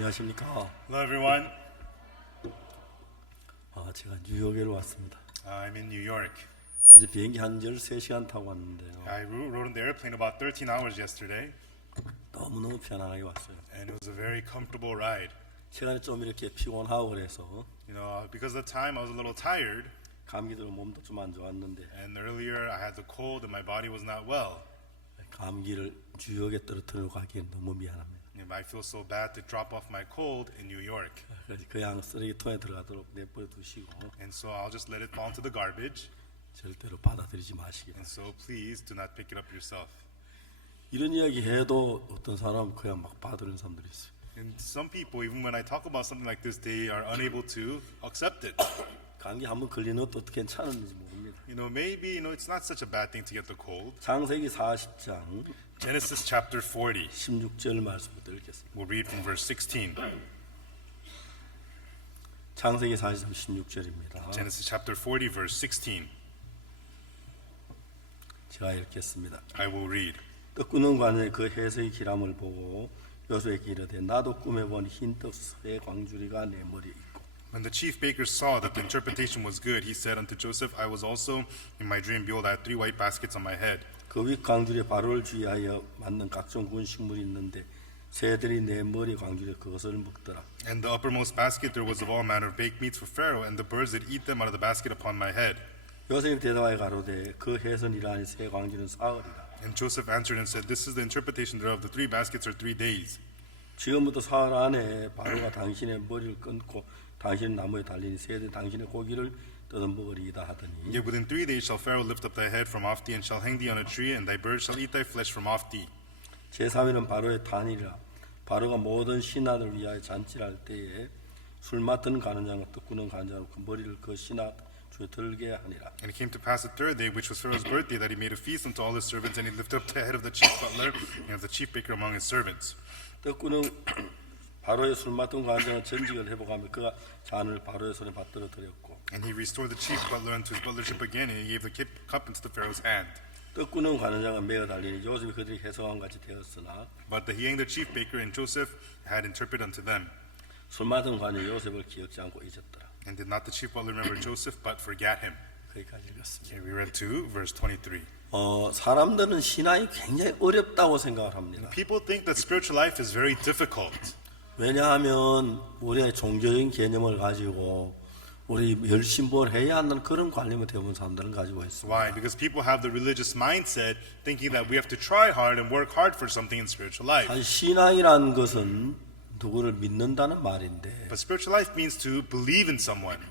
안녕하십니까. Hello everyone. 제가 뉴욕에로 왔습니다. I'm in New York. 어제 비행기 한 13시간 타고 왔는데요. I rode on the airplane about 13 hours yesterday, 너무너무 편안하게 왔어요. and it was a very comfortable ride. 시간이 좀 이렇게 피곤하고 그래서 You know, because of the time I was a little tired, 감기도 몸도 좀 안 좋았는데 and earlier I had the cold and my body was not well. 감기를 뉴욕에 떨어뜨리고 가기엔 너무 미안합니다. And I feel so bad to drop off my cold in New York, 그래서 그냥 쓰레기통에 들어가도록 내버려 두시고 and so I'll just let it fall into the garbage. 절대로 받아들이지 마시기 And 바랍니다. so please do not pick it up yourself. 이런 이야기 해도 어떤 사람은 그냥 막 받아들이는 사람들이 있어요. And some people, even when I talk about something like this, they are unable to accept it. 감기 한번 걸리는 것도 어떻게 괜찮은지 모릅니다. You know, maybe it's not such a bad thing to get the cold. 창세기 40장 Genesis chapter 40. 16절 말씀부터 읽겠습니다. We'll read from verse 16. 창세기 40장 16절입니다. Genesis chapter 40, verse 16. 제가 읽겠습니다. I will read. 떡구는 관에 그 해석의 기람을 보고 요셉에게 이르되 나도 꿈에 본 흰떡 새 광주리가 내 머리에 있고. When the chief baker saw that the interpretation was good, he said unto Joseph, I was also in my dream, behold, I had 3 white baskets on my head. 그 윗 광주리에 바로를 주의하여 만든 각종 군식물이 있는데 새들이 내 머리 광주리에 그것을 먹더라. And the uppermost basket there was of all manner of baked meats for Pharaoh, and the birds did eat them out of the basket upon my head. 요셉이 대답하여 가로되 그 해선이라니 새 광주리는 사흘이라. And Joseph answered and said, This is the interpretation thereof. The 3 baskets are 3 days. 지금부터 사흘 안에 바로가 당신의 머리를 끊고 당신의 나무에 달리니 새들이 당신의 고기를 뜯어 먹으리이다 하더니 Yet within 3 days shall Pharaoh lift up thy head from off thee, and shall hang thee on a tree, and thy birds shall eat thy flesh from off thee. 제3일은 바로의 탄이라. 바로가 모든 신하들 위하여 잔치를 할 때에 술 맡은 가는 자와 떡구는 가는 자로 그 머리를 그 신하 주에 들게 하니라. And it came to pass the 3rd day, which was Pharaoh's birthday, that he made a feast unto all his servants, and he lifted up the head of the chief butler and of the chief baker among his servants. 떡구는 바로의 술 맡은 가는 자는 전직을 회복하며 그 잔을 바로의 손에 받들어 드렸고 And he restored the chief butler unto his butlership again, and he gave the cup into the Pharaoh's hand. 떡구는 가는 자가 매어 달리니 요셉이 그들이 해석한 같이 되었으나 But he and the chief baker and Joseph had interpreted unto them. 술 맡은 관이 요셉을 기억지 않고 잊었더라. And did not the chief butler remember Joseph, but forgat him. 거기까지 읽었습니다. Okay, we read to verse 23. 사람들은 신앙이 굉장히 어렵다고 생각을 합니다. People think that spiritual life is very difficult. 왜냐하면 우리의 종교적인 개념을 가지고 우리 열심히 뭘 해야 한다는 그런 관념을 대부분 사람들은 가지고 있습니다. Why? Because people have the religious mindset thinking that we have to try hard and work hard for something in spiritual life. 사실 신앙이라는 것은 누구를 믿는다는 말인데 But spiritual life means to believe in someone.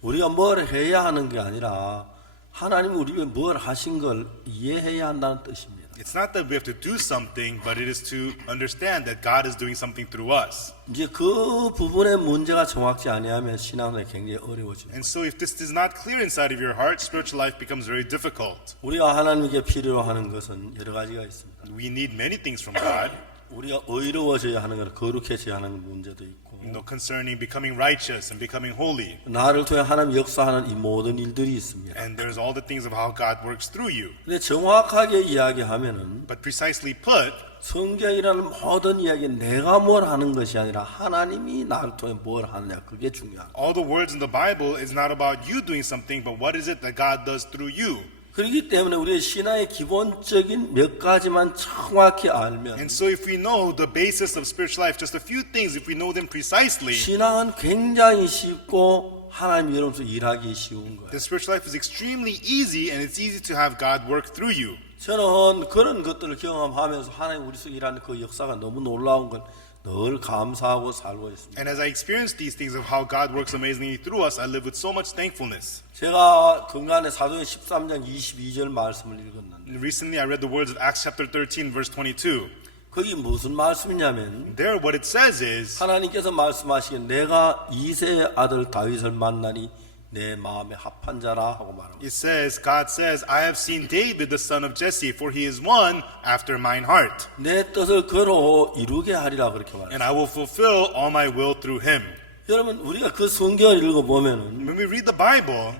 우리가 뭘 해야 하는 게 아니라 하나님이 우리에게 뭘 하신 걸 이해해야 한다는 뜻입니다. It's not that we have to do something, but it is to understand that God is doing something through us. 이제 그 부분의 문제가 정확지 아니하면 신앙생활이 굉장히 어려워집니다. And so if this is not clear inside of your heart, spiritual life becomes very difficult. 우리가 하나님께 필요로 하는 것은 여러 가지가 있습니다. We need many things from God, 우리가 의로워져야 하는 것, 거룩해져야 하는 문제도 있고 concerning becoming righteous and becoming holy. 나를 통해 하나님 역사하는 이 모든 일들이 있습니다. And there's all the things of how God works through you. 근데 정확하게 이야기하면은 But precisely put, 성경이라는 모든 이야기는 내가 뭘 하는 것이 아니라 하나님이 나를 통해 뭘 하느냐 그게 중요합니다. all the words in the Bible is not about you doing something, but what is it that God does through you. 그렇기 때문에 우리의 신앙의 기본적인 몇 가지만 정확히 알면 And so if we know the basis of spiritual life, just a few things, if we know them precisely, 신앙은 굉장히 쉽고 하나님 여러분께서 일하기 쉬운 거예요. then spiritual life is extremely easy, and it's easy to have God work through you. 저는 그런 것들을 경험하면서 하나님 우리 속에 일하는 그 역사가 너무 놀라운 걸 늘 감사하고 살고 있습니다. And as I experience these things of how God works amazingly through us, I live with so much thankfulness. 제가 그간에 사도행 13장 22절 말씀을 읽었는데 Recently, I read the words of Acts chapter 13, verse 22. 거기 무슨 말씀이냐면 There, what it says is, 하나님께서 말씀하시기에 내가 이새의 아들 다윗을 만나니 내 마음에 합한 자라 하고 말합니다. it says, God says, I have seen David, the son of Jesse, for he is one after mine heart, 내 뜻을 그로 이루게 하리라 그렇게 말합니다. and I will fulfill all my will through him. 여러분 우리가 그 성경을 읽어보면은 When we read the Bible,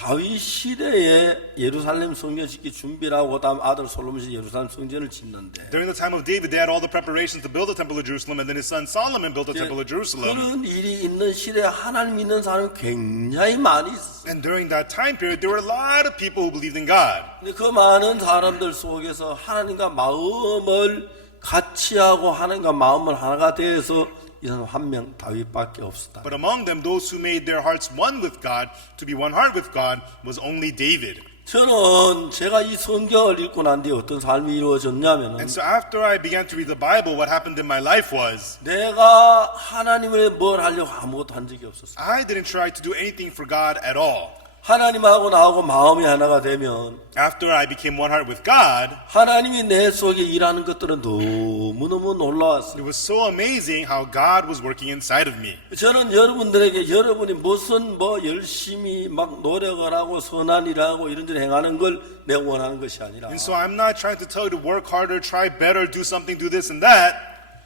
다윗 시대에 예루살렘 성전 짓기 준비를 하고 그다음 아들 솔로몬이 예루살렘 성전을 짓는데 During the time of David, they had all the preparations to build the temple of Jerusalem, and then his son Solomon built the temple of Jerusalem. 그런 일이 있는 시대에 하나님 믿는 사람이 굉장히 많이 있었어요. And during that time period, there were a lot of people who believed in God. 근데 그 많은 사람들 속에서 하나님과 마음을 같이 하고 하나님과 마음을 하나가 되어서 이 사람 한 명 다윗밖에 없었다. But among them, those who made their hearts one with God, to be one heart with God, was only David. 저는 제가 이 성경을 읽고 난 뒤에 어떤 삶이 이루어졌냐면은 And so after I began to read the Bible, what happened in my life was 내가 하나님을 뭘 하려고 아무것도 한 적이 없었어요. I didn't try to do anything for God at all. 하나님하고 나하고 마음이 하나가 되면 After I became one heart with God, 하나님이 내 속에 일하는 것들은 너무너무 놀라웠어요. it was so amazing how God was working inside of me. 저는 여러분들에게 여러분이 무슨 열심히 막 노력을 하고 선한 일을 하고 이런 일을 행하는 걸 내가 원하는 것이 아니라 And so I'm not trying to tell you to work harder, try better, do something, do this and that.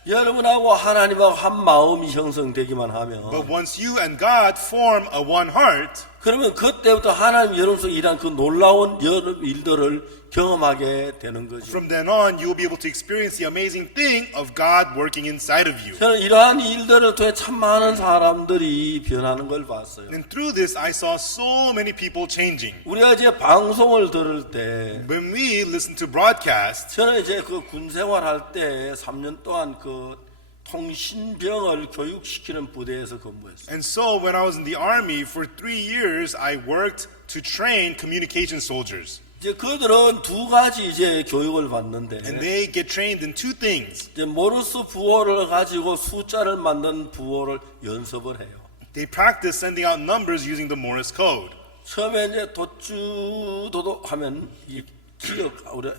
여러분하고 하나님하고 한 마음이 형성되기만 하면 But once you and God form a one heart, 그러면 그때부터 하나님 여러분 속에 일한 그 놀라운 여러 일들을 경험하게 되는 거죠. from then on, you'll be able to experience the amazing thing of God working inside of you. 저는 이러한 일들을 통해 참 많은 사람들이 변하는 걸 봤어요. And through this, I saw so many people changing. 우리가 이제 방송을 들을 때 When we listen to broadcasts, 저는 이제 그 군 생활할 때 3년 동안 그 통신병을 교육시키는 부대에서 근무했어요. and so when I was in the army for 3 years, I worked to train communication soldiers. 이제 그들은 두 가지 이제 교육을 받는데 And they get trained in two things. 이제 모르스 부호를 가지고 숫자를 만든 부호를 연습을 해요. They practice sending out numbers using the Morse code. 처음에 이제 도쭈도도 하면 이 기억 우리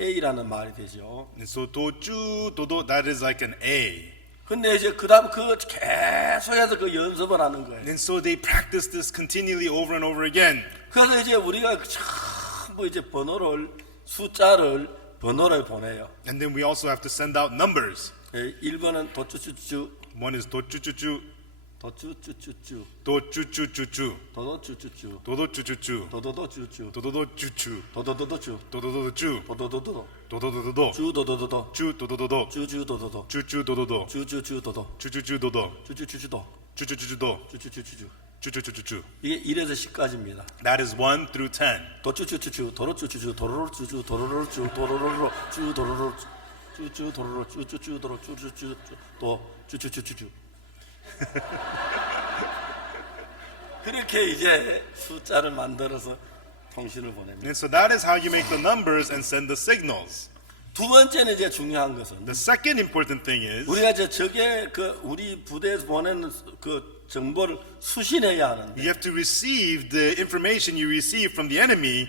A라는 말이 되죠. And so 도주 도도, that is like an A. 근데 이제 그다음 그 계속해서 그 연습을 하는 거예요. And so they practice this continually over and over again. 그래서 이제 우리가 전부 이제 숫자를 번호를 보내요. And then we also have to send out numbers. 1번은 도쭈쭈쭈, One is 도쭈쭈쭈, 도쭈쭈쭈쭈, 도쭈쭈쭈쭈, 도도쭈쭈쭈, 도도쭈쭈쭈, 도도도쭈쭈, 도도도쭈쭈, 도도도도쭈, 도도도도쭈, 도도도도도, 도도도도도, 주도도도도, 쭈도도도도, 주주도도도, 쭈쭈도도도, 주주주도도, 쭈쭈쭈도도, 주주주주도, 쭈쭈쭈주도, 주주주주주. 쭈쭈쭈쭈쭈. 이게 1에서 10까지입니다. That is 1 through 10. 도쭈쭈쭈쭈, 도로쭈쭈쭈, 도로로쭈쭈, 도로로쭈, 도로로로, 쭈 도로로, 쭈쭈 도로로, 쭈쭈쭈 도로, 쭈쭈쭈 도, 쭈쭈쭈쭈쭈. 그렇게 이제 숫자를 만들어서 통신을 보냅니다. And so that is how you make the numbers and send the signals. 두 번째는 이제 중요한 것은 The second important thing is 우리가 이제 저게 그 우리 부대에서 보내는 그 정보를 수신해야 하는데 you have to receive the information you receive from the enemy.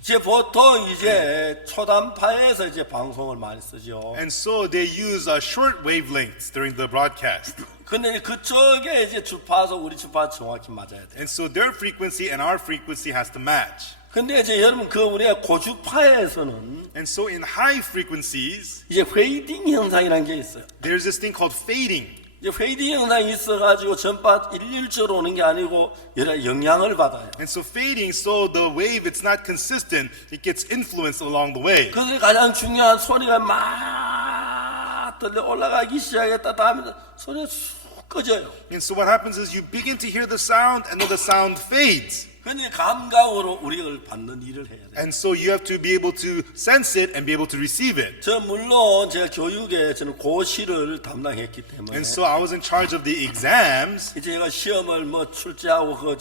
이제 보통 이제 초단파에서 이제 방송을 많이 쓰죠. And so they use short wavelengths during the broadcast. 근데 그쪽에 이제 주파수 우리 주파 정확히 맞아야 돼. And so their frequency and our frequency has to match. 근데 이제 여러분 그 우리가 고주파에서는 And so in high frequencies, 이제 페이딩 현상이라는 게 있어요. there's this thing called fading. 이제 페이딩 현상이 있어가지고 전파 일률적으로 오는 게 아니고 여러 영향을 받아요. And so fading, so the wave, it's not consistent. It gets influenced along the way. 그래서 가장 중요한 소리가 막 들려 올라가기 시작했다 다음에 소리가 쑥 꺼져요. And so what happens is you begin to hear the sound and then the sound fades. 근데 감각으로 우리를 받는 일을 해야 돼요. And so you have to be able to sense it and be able to receive it. 저 물론 제가 교육에 저는 고시를 담당했기 때문에 And so I was in charge of the exams. 이제 제가 시험을 뭐 출제하고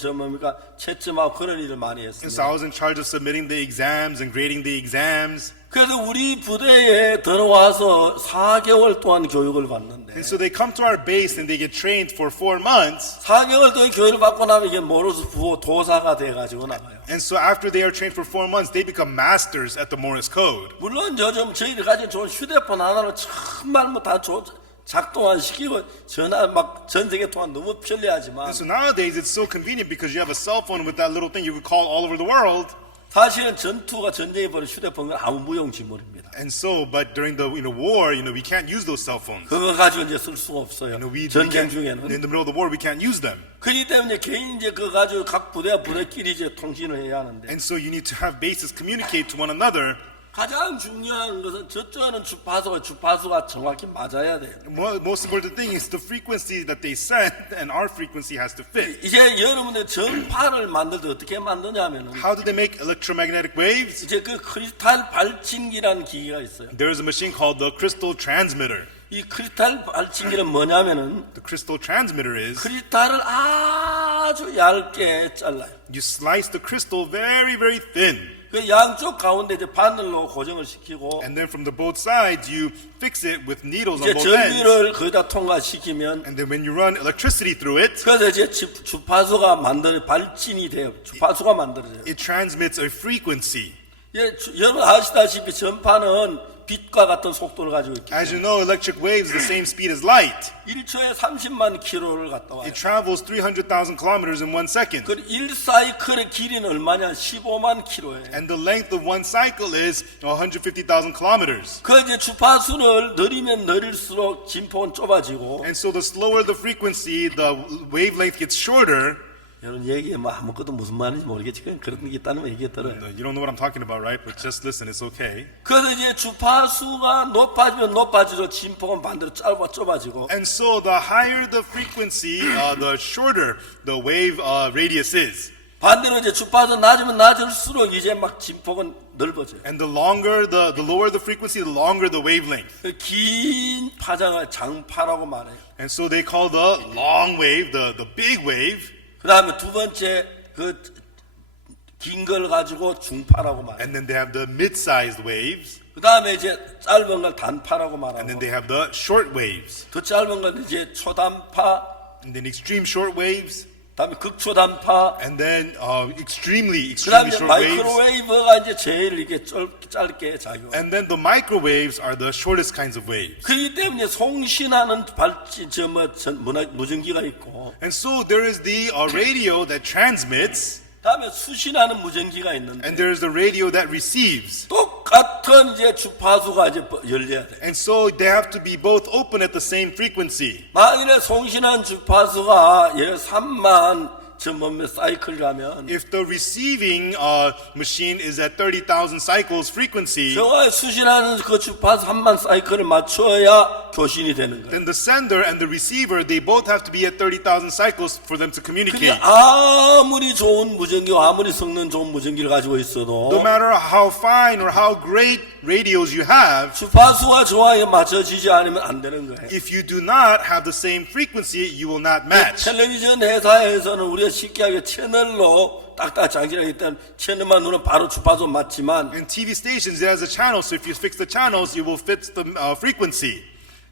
채점하고 그런 일을 많이 And so 했습니다. I was in charge of submitting the exams and grading the exams. 그래서 우리 부대에 들어와서 4개월 동안 교육을 받는데 And so they come to our base and they get trained for 4 months. 4개월 동안 교육을 받고 나면 이게 모르스 부호 도사가 돼가지고 나가요. And so after they are trained for 4 months, they become masters at the Morse code. 물론 요즘 저희들 가진 좋은 휴대폰 하나로 정말 뭐다 작동 안 시키고 전화 막 전 세계 통화 너무 편리하지만 And so nowadays it's so convenient because you have a cell phone with that little thing you can call all over the world. 사실은 전쟁이 벌인 휴대폰은 아무 무용지물입니다. And so, but during the war, we can't use those cell phones. 그거 가지고 이제 쓸 수가 없어요. We 전쟁 can't, 중에는. in the middle of the war, we can't use them. 그렇기 때문에 개인 이제 그거 가지고 각 부대끼리 이제 통신을 해야 하는데 And so you need to have bases communicate to one another. 가장 중요한 것은 저쪽은 주파수가 정확히 맞아야 돼요. Most important thing is the frequency that they send, and our frequency has to fit. 이제 여러분들 전파를 만들 때 어떻게 만드냐면은 How do they make electromagnetic waves? 이제 그 크리스탈 발진기라는 기기가 있어요. There is a machine called the crystal transmitter. 이 크리스탈 발진기는 뭐냐면은 The crystal transmitter is 크리스탈을 아주 얇게 잘라요. you slice the crystal very, very thin. 그 양쪽 가운데 이제 바늘로 고정을 시키고 And then from the both sides, you fix it with needles on 이제 both ends. 전기를 거기다 통과시키면 And then when you run electricity through it, 그래서 이제 주파수가 발진이 돼요. 주파수가 만들어져요. it transmits a frequency. 예, 여러분 아시다시피 전파는 빛과 같은 속도를 가지고 있기 As you 때문에 know, electric waves are the same speed as light. 1초에 30만 킬로를 갔다 와요. It travels 300,000 kilometers in 1 second. 그 1사이클의 길이는 얼마냐? 15만 킬로예요. And the length of one cycle is 150,000 kilometers. 그 이제 주파수를 느리면 느릴수록 진폭은 좁아지고 And so the slower the frequency, the wavelength gets shorter. 여러분 얘기에 뭐 아무것도 무슨 말인지 모르겠지. 그냥 그런 게 있다는 거 얘기해 들어요. You don't know what I'm talking about, right? But just listen, it's okay. 그래서 이제 주파수가 높아지면 높아지고 진폭은 반대로 좁아지고 And so the higher the frequency, the shorter the wave radius is. 반대로 이제 주파수 낮으면 낮을수록 이제 막 진폭은 넓어져요. And the lower the frequency, the longer the wavelength. 그 긴 파장을 장파라고 말해요. And so they call the long wave, the big wave. 그 다음에 두 번째 그 긴 걸 가지고 중파라고 말해요. And then they have the mid-sized waves. 그 다음에 이제 짧은 걸 단파라고 And 말하고 then they have the short waves. 더 짧은 건 이제 초단파, And then extreme short waves. 그다음에 극초단파, And then extremely 그다음에 short waves. 마이크로웨이브가 이제 제일 이렇게 짧게 작용. And then the microwaves are the shortest kinds of waves. 그렇기 때문에 송신하는 무전기가 있고, And so there is the radio that transmits, 그다음에 수신하는 무전기가 있는데 and there is the radio that receives. 똑같은 이제 주파수가 이제 열려야 돼. And so they have to be both open at the same frequency. 만일에 송신한 주파수가 예를 3만 사이클이라면 If the receiving machine is at 30,000 cycles frequency, 저와 수신하는 그 주파수 3만 사이클을 맞춰야 교신이 되는 거예요. then the sender and the receiver, they both have to be at 30,000 cycles for them to communicate. 그러니까 아무리 좋은 무전기와 아무리 성능 좋은 무전기를 가지고 No 있어도 matter how fine or how great radios you have, 주파수와 조화에 맞춰지지 않으면 안 되는 거예요. if you do not have the same frequency, you will not match. 텔레비전 회사에서는 우리가 쉽게 하게 채널로 딱딱 장치하기 때문에 채널만 누르면 바로 주파수 맞지만 In TV stations, it has a channel, so if you fix the channels, you will fit the frequency.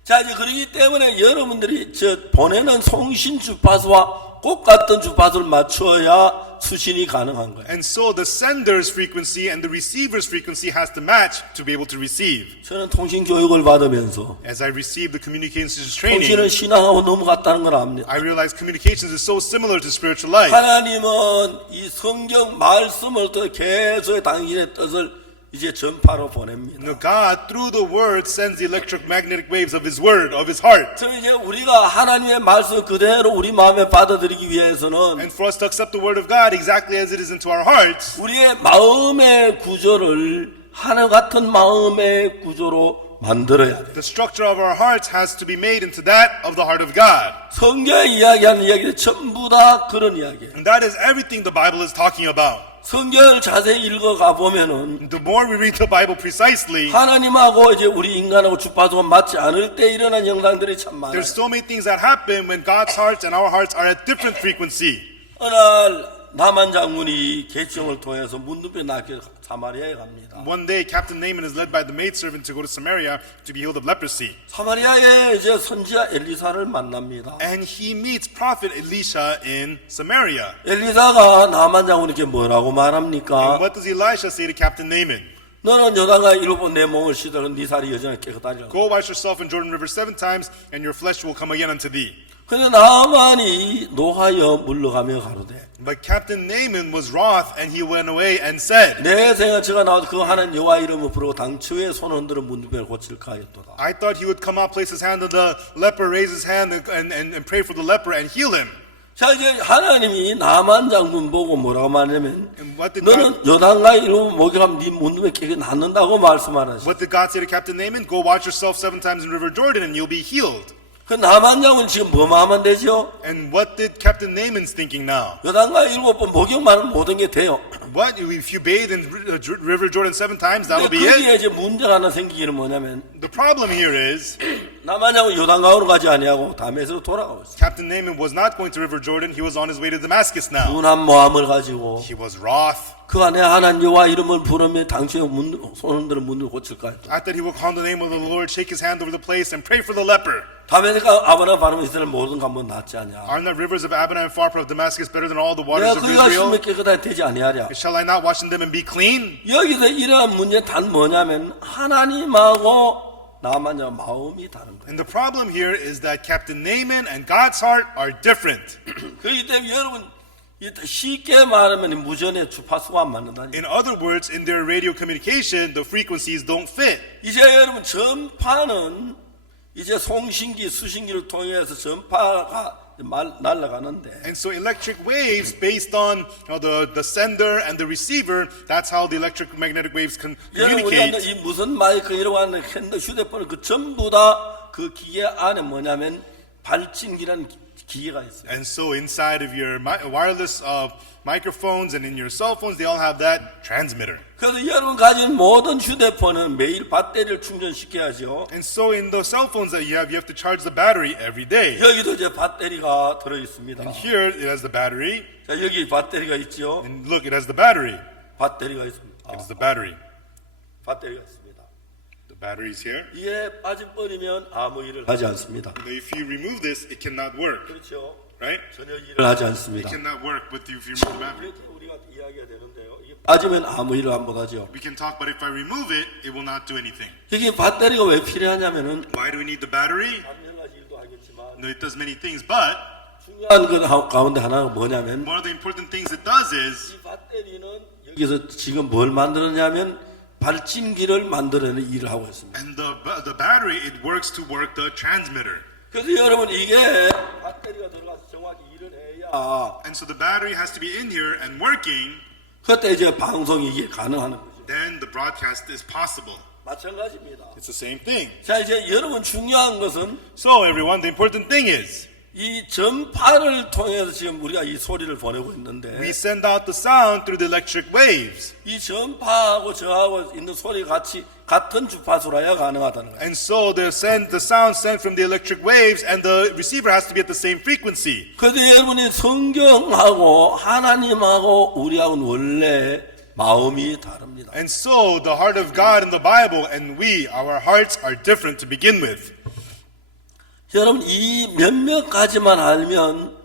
자 이제 그렇기 때문에 여러분들이 보내는 송신 주파수와 똑같은 주파수를 맞춰야 수신이 가능한 거예요. And so the sender's frequency and the receiver's frequency has to match to be able to receive. 저는 통신 교육을 받으면서 As I received the communications 통신은 training, 신앙하고 넘어갔다는 걸 압니다. I realized communications is so similar to spiritual life. 하나님은 이 성경 말씀을 통해 계속 당신의 뜻을 이제 전파로 보냅니다. God, through the word, sends the electromagnetic waves of His word, of His heart. 그럼 이제 우리가 하나님의 말씀 그대로 우리 마음에 받아들이기 위해서는 And for us to accept the word of God exactly as it is into our hearts, 우리의 마음의 구조를 하늘 같은 마음의 구조로 만들어야 돼. the structure of our hearts has to be made into that of the heart of God. 성경에 이야기하는 이야기는 전부 다 그런 이야기예요. And that is everything the Bible is talking about. 성경을 자세히 읽어가 보면은 The more we read the Bible precisely, 하나님하고 이제 우리 인간하고 주파수가 맞지 않을 때 일어난 현상들이 참 많아요. there's so many things that happen when God's hearts and our hearts are at different frequency. 어느 날 나만 장군이 계청을 통해서 문둥병 낫게 사마리아에 갑니다. One day, Captain Naaman is led by the maidservant to go to Samaria to be healed of leprosy. 사마리아에 이제 선지자 엘리사를 만납니다. And he meets Prophet Elisha in Samaria. 엘리사가 나만 장군에게 뭐라고 말합니까? And what does Elisha say to Captain Naaman? 너는 요단강 7번 내 몸을 씻으라 네 살이 여전히 깨끗하리라. Go wash yourself in Jordan River 7 times, and your flesh will come again unto thee. 근데 나만이 노하여 물러가며 가로되 But Captain Naaman was wroth, and he went away and said, 내 생각처가 나와서 그 하나님 여호와 이름을 부르고 당초에 손 흔들어 문둥병을 고칠까 하였도다. I thought he would come out, place his hand on the leper, raise his hand, and pray for the leper and heal him. 자, 이제 하나님이 나만 장군 보고 뭐라고 말하냐면 And what did 너는 요단강 이로 목욕하면 네 문둥병 깨끗이 낫는다고 말씀하시죠. What did God say to Captain Naaman? Go wash yourself 7 times in River Jordan and you'll be healed. 그 나만 장군 지금 뭐만 하면 되죠? And what did Captain Naaman's thinking now? 요단강 7번 목욕만 하면 모든 게 돼요. What? If you bathe in River Jordan 7 times, that'll 근데 be it? 거기에 이제 문제가 하나 생기기는 뭐냐면 The problem here is 나만 장군 요단강으로 가지 아니하고 다메섹으로 돌아가고 있어요. Captain Naaman was not going to River Jordan. He was on his way to Damascus now. 분한 모함을 가지고 He was wroth. 그 안에 하나님 여호와 이름을 부르며 당초에 손 흔들어 문을 고칠까 했다. I thought he would call on the name of the Lord, shake his hand over the place, and pray for the leper. 다메섹과 아브라함 바르면 이스라엘 모든 가면 낫지 않냐. Aren't the rivers of Abiram and Pharpar of Damascus better than all the waters 내가 of 그가 Israel? 심히 깨끗하게 되지 아니하랴. Shall I not wash in them and be clean? 여기서 이러한 문제 단 뭐냐면 하나님하고 나만요 마음이 다른 거예요. And the problem here is that Captain Naaman and God's heart are different. 그렇기 때문에 여러분 쉽게 말하면 무전의 주파수가 안 맞는다니. In other words, in their radio communication, the frequencies don't fit. 이제 여러분 전파는 이제 송신기, 수신기를 통해서 전파가 날아가는데 And so electric waves based on the sender and the receiver, that's how the electromagnetic waves can 여러분 우리가 communicate. 이 무슨 마이크 이러고 하는 휴대폰은 그 전부 다 그 기계 안에 뭐냐면 발진기라는 기계가 있어요. And so inside of your wireless microphones and in your cell phones, they all have that transmitter. 그래서 여러분 가진 모든 휴대폰은 매일 배터리를 충전시켜야죠. And so in the cell phones that you have to charge the battery every day. 여기도 이제 배터리가 들어 있습니다. And here it has the battery. 자, 여기 배터리가 있죠. And look, it has the battery. 배터리가 있습니다. It is the battery. 배터리가 있습니다. The battery is here. 이에 빠져버리면 아무 일을 하지 않습니다. If you remove this, it cannot work, 그렇죠. right? 전혀 일을 하지 It 않습니다. cannot work with if you remove the battery. 이렇게 우리가 이야기가 되는데요. 이게 빠지면 아무 일을 안 못하죠. We can talk, but if I remove it, it will not do anything. 이게 배터리가 왜 필요하냐면은 Why do we need the battery? 여러 가지 일도 하겠지만 No, it does many things, but 중요한 것 가운데 하나가 뭐냐면 one of the important things it does is 이 배터리는 여기서 지금 뭘 만들었냐면 발진기를 만들어내는 일을 하고 있습니다. and the battery it works to work the transmitter. 그래서 여러분 이게 배터리가 들어가서 정확히 일을 해야 And so the battery has to be in here and working, 그때 이제 방송이 이게 가능한 거죠. then the broadcast is possible. 마찬가지입니다. It's the same thing. 자 이제 여러분 중요한 것은 So everyone, the important thing is 이 전파를 통해서 지금 우리가 이 소리를 보내고 있는데 we send out the sound through the electric waves. 이 전파하고 저하고 있는 소리 같은 주파수라야 가능하다는 거예요. And so the sound sent from the electric waves and the receiver has to be at the same frequency. 그런데 여러분이 성경하고 하나님하고 우리하고는 원래 마음이 다릅니다. And so the heart of God in the Bible and our hearts are different to begin with. 여러분 이 몇몇 가지만 알면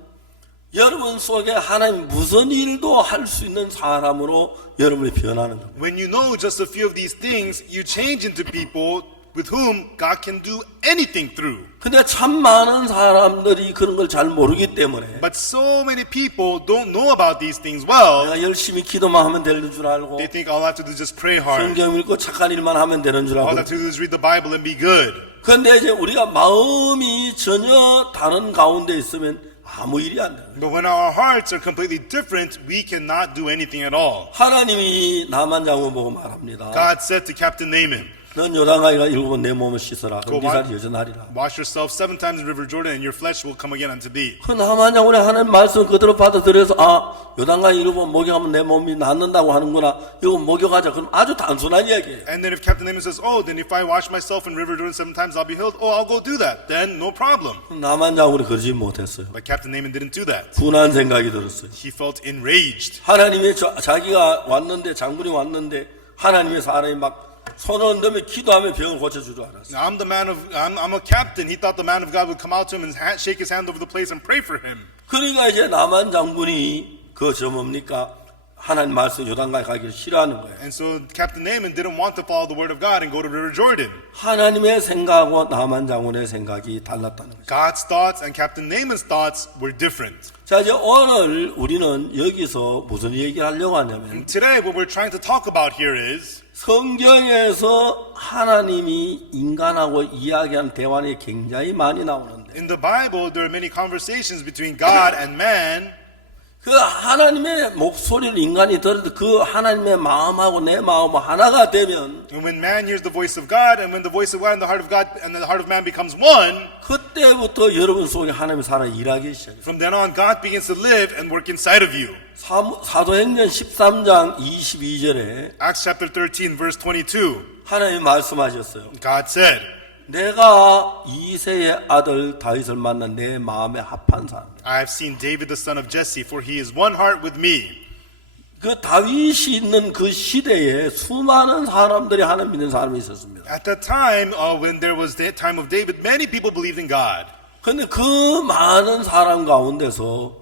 여러분 속에 하나님 무슨 일도 할 수 있는 사람으로 여러분이 변하는 겁니다. When you know just a few of these things, you change into people with whom God can do anything through. 근데 참 많은 사람들이 그런 걸 잘 모르기 때문에 But so many people don't know about these things well. 내가 열심히 기도만 하면 되는 줄 알고 They think all I have to do is just pray hard. 성경 읽고 착한 일만 하면 되는 줄 All 알고 I have to do is read the Bible and be good. 그런데 이제 우리가 마음이 전혀 다른 가운데 있으면 아무 일이 안 돼요. But when our hearts are completely different, we cannot do anything at all. 하나님이 나만 장군 보고 말합니다. God said to Captain Naaman, 넌 요단강이가 7번 내 몸을 씻어라. 그럼 네 Go 살이 여전하리라. wash yourself 7 times in River Jordan and your flesh will come again unto thee. 그 나만 장군의 하나님 말씀 그대로 받아들여서 요단강 7번 목욕하면 내 몸이 낫는다고 하는구나. 이거 목욕하자. 그럼 아주 단순한 이야기예요. And then if Captain Naaman says, oh, then if I wash myself in River Jordan 7 times, I'll be healed. Oh, I'll go do that. Then no problem. 나만 장군이 그러지 못했어요. But Captain Naaman didn't do that. 분한 생각이 들었어요. He felt enraged. 하나님이 자기가 왔는데 장군이 왔는데 하나님의 사람이 막 손을 흔들며 기도하며 병을 고쳐줄 줄 알았어요. Now, I'm a captain. He thought the man of God would come out to him and shake his hand over the place and pray for him. 그러니까 이제 나만 장군이 뭡니까? 하나님 말씀 요단강에 가기를 싫어하는 거예요. And so Captain Naaman didn't want to follow the word of God and go to River Jordan. 하나님의 생각하고 나만 장군의 생각이 달랐다는 거죠. God's thoughts and Captain Naaman's thoughts were different. 자, 이제 오늘 우리는 여기서 무슨 얘기를 하려고 하냐면 Today, what we're trying to talk about here is 성경에서 하나님이 인간하고 이야기하는 대화가 굉장히 많이 나오는데 in the Bible, there are many conversations between God and man. 그 하나님의 목소리를 인간이 들을 때 그 하나님의 마음하고 내 마음은 하나가 되면 And when man hears the voice of God, and when the voice of God and the heart of God and the heart of man becomes one, 그때부터 여러분 속에 하나님이 살아 일하기 시작해요. from then on, God begins to live and work inside of you. 사도행전 13장 22절에 Acts chapter 13, verse 22. 하나님이 말씀하셨어요. God said, 내가 이새의 아들 다윗을 만난 내 마음에 합한 사람. I have seen David the son of Jesse, for he is one heart with me. 그 다윗이 있는 그 시대에 수많은 사람들이 하나님 믿는 사람이 있었습니다. At that time, when there was the time of David, many people believed in God. 그런데 그 많은 사람 가운데서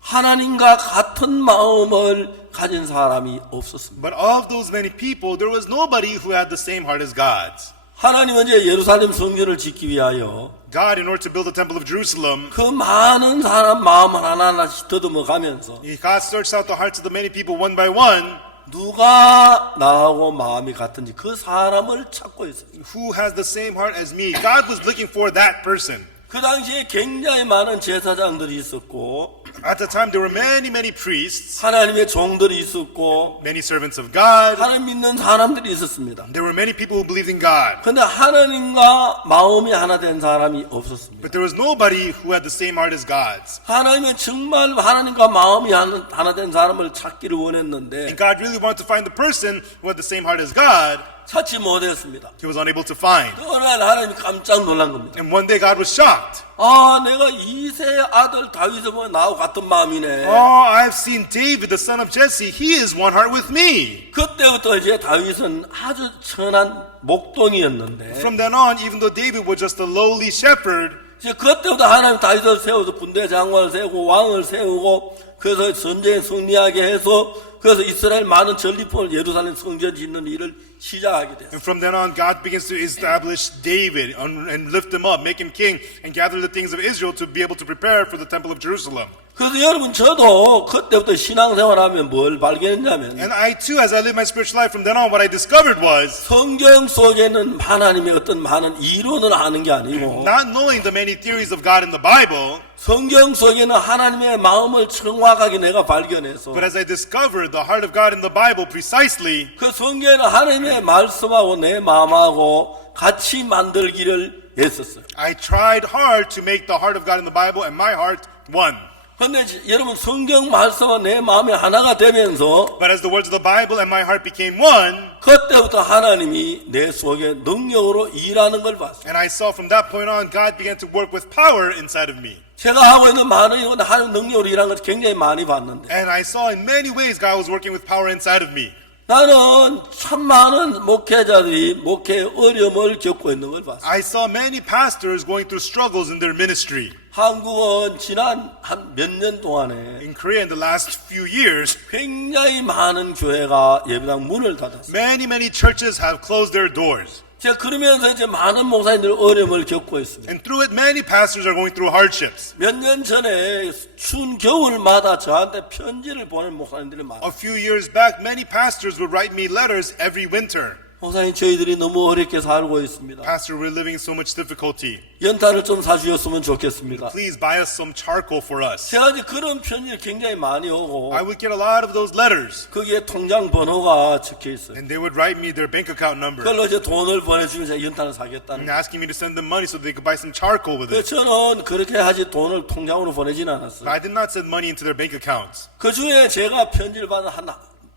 하나님과 같은 마음을 가진 사람이 없었습니다. But of those many people, there was nobody who had the same heart as God's. 하나님은 이제 예루살렘 성전을 짓기 위하여 God, in order to build the temple of Jerusalem, 그 많은 사람 마음을 하나하나씩 더듬어 가면서 God searched out the hearts of the many people one by one. 누가 나하고 마음이 같은지 그 사람을 찾고 있었어요. Who has the same heart as me? God was looking for that person. 그 당시에 굉장히 많은 제사장들이 있었고 At the time, there were many priests, 하나님의 종들이 있었고 many servants of God. 하나님 믿는 사람들이 있었습니다. There were many people who believed in God. 그런데 하나님과 마음이 하나 된 사람이 없었습니다. But there was nobody who had the same heart as God's. 하나님은 정말 하나님과 마음이 하나 된 사람을 찾기를 원했는데 And God really wanted to find the person who had the same heart as God. 찾지 못했습니다. He was unable to find. 어느 날 하나님이 깜짝 놀란 겁니다. And one day God was shocked. 아, 내가 이새의 아들 다윗을 보면 나하고 같은 마음이네. Oh, I've seen David, the son of Jesse. He is one heart with me. 그때부터 이제 다윗은 아주 천한 목동이었는데 From then on, even though David was just a lowly shepherd, 이제 그때부터 하나님 다윗을 세워서 군대 장관을 세우고 왕을 세우고 그래서 전쟁에 승리하게 해서 그래서 이스라엘 많은 전리품을 예루살렘 성전 짓는 일을 시작하게 됐어요. and from then on, God begins to establish David and lift him up, make him king, and gather the things of Israel to be able to prepare for the temple of Jerusalem. 그래서 여러분 저도 그때부터 신앙생활하면 뭘 발견했냐면 And I too, as I lived my spiritual life, from then on, what I discovered was 성경 속에는 하나님의 어떤 많은 이론을 아는 게 아니고 not knowing the many theories of God in the Bible, 성경 속에는 하나님의 마음을 정확하게 내가 발견해서 but as I discovered the heart of God in the Bible precisely, 그 성경에는 하나님의 말씀하고 내 마음하고 같이 만들기를 했었어요. I tried hard to make the heart of God in the Bible and my heart one. 그런데 여러분 성경 말씀과 내 마음이 하나가 되면서 But as the words of the Bible and my heart became one, 그때부터 하나님이 내 속에 능력으로 일하는 걸 봤어요. and I saw from that point on, God began to work with power inside of me. 제가 하고 있는 많은 이건 하나님 능력으로 일하는 걸 굉장히 많이 봤는데 And I saw in many ways God was working with power inside of me. 나는 참 많은 목회자들이 목회의 어려움을 겪고 있는 걸 봤어요. I saw many pastors going through struggles in their ministry. 한국은 지난 한 몇 년 동안에 In Korea, in the last few years, 굉장히 많은 교회가 예배당 문을 닫았어요. many churches have closed their doors. 제가 그러면서 이제 많은 목사님들 어려움을 겪고 있습니다. And through it, many pastors are going through hardships. 몇 년 전에 추운 겨울마다 저한테 편지를 보낸 목사님들이 많아요. A few years back, many pastors would write me letters every winter. 목사님 저희들이 너무 어렵게 살고 있습니다. Pastor, we're living in so much difficulty. 연탄을 좀 사주셨으면 좋겠습니다. Please buy us some charcoal for us. 제가 이제 그런 편지를 굉장히 많이 오고 I would get a lot of those letters. 거기에 통장 번호가 적혀 있어요. And they would write me their bank account number. 그걸로 이제 돈을 보내주면 제가 연탄을 사겠다는 And 거예요. asking me to send them money so they could buy some charcoal with it. 저는 그렇게 하지 돈을 통장으로 보내지는 But 않았어요. I did not send money into their bank accounts. 그 중에 제가 편지를 받은 한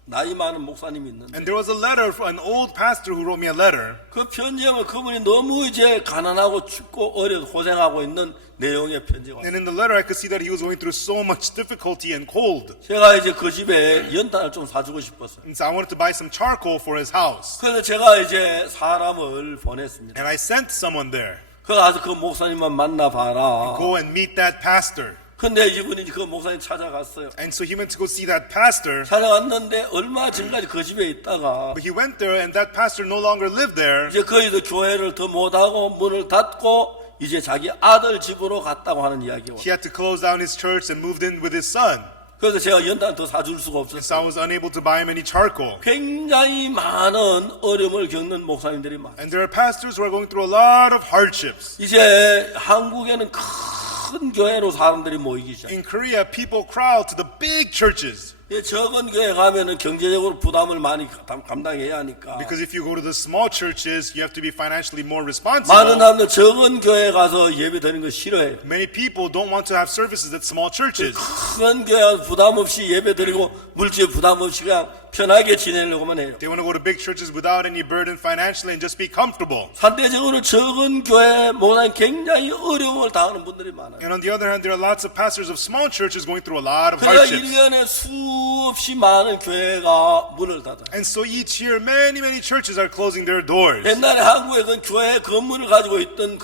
나이 많은 목사님이 있는데 And there was a letter from an old pastor who wrote me a letter. 그 편지하면 그분이 너무 이제 가난하고 춥고 어려서 고생하고 있는 내용의 편지가 왔어요. And in the letter, I could see that he was going through so much difficulty and cold. 제가 이제 그 집에 연탄을 좀 사주고 싶었어요. And so I wanted to buy some charcoal for his house. 그래서 제가 이제 사람을 보냈습니다. And I sent someone there. 그 가서 그 목사님만 만나봐라. Go and meet that pastor. 근데 이분이 그 목사님 찾아갔어요. And so he went to go see that pastor. 찾아갔는데 얼마 전까지 그 집에 있다가 But he went there and that pastor no longer lived there. 이제 거기서 교회를 더 못하고 문을 닫고 이제 자기 아들 집으로 갔다고 하는 이야기가 He had to close down his church and moved in with his son. 그래서 제가 연단 더 사줄 수가 And so I 없었어요. was unable to buy him any charcoal. 굉장히 많은 어려움을 겪는 목사님들이 많아요. And there are pastors who are going through a lot of hardships. 이제 한국에는 큰 교회로 사람들이 모이기 시작해요. In Korea, people crowd to the big churches. 적은 교회 가면은 경제적으로 부담을 많이 감당해야 하니까 Because if you go to the small churches, you have to be financially more 많은 responsible. 사람들 적은 교회 가서 예배 드리는 거 싫어해요. Many people don't want to have services at small churches. 큰 교회 가서 부담 없이 예배 드리고 물질 부담 없이 그냥 편하게 지내려고만 해요. They want to go to big churches without any burden financially and just be comfortable. 상대적으로 적은 교회 목사님 굉장히 어려움을 당하는 분들이 많아요. And on the other hand, there are lots of pastors of small churches going through a lot of 그러니까 hardships. 1년에 수없이 많은 교회가 문을 닫아요. And so each year, many churches are closing their doors. 옛날에 한국에 그 교회 건물을 가지고 있던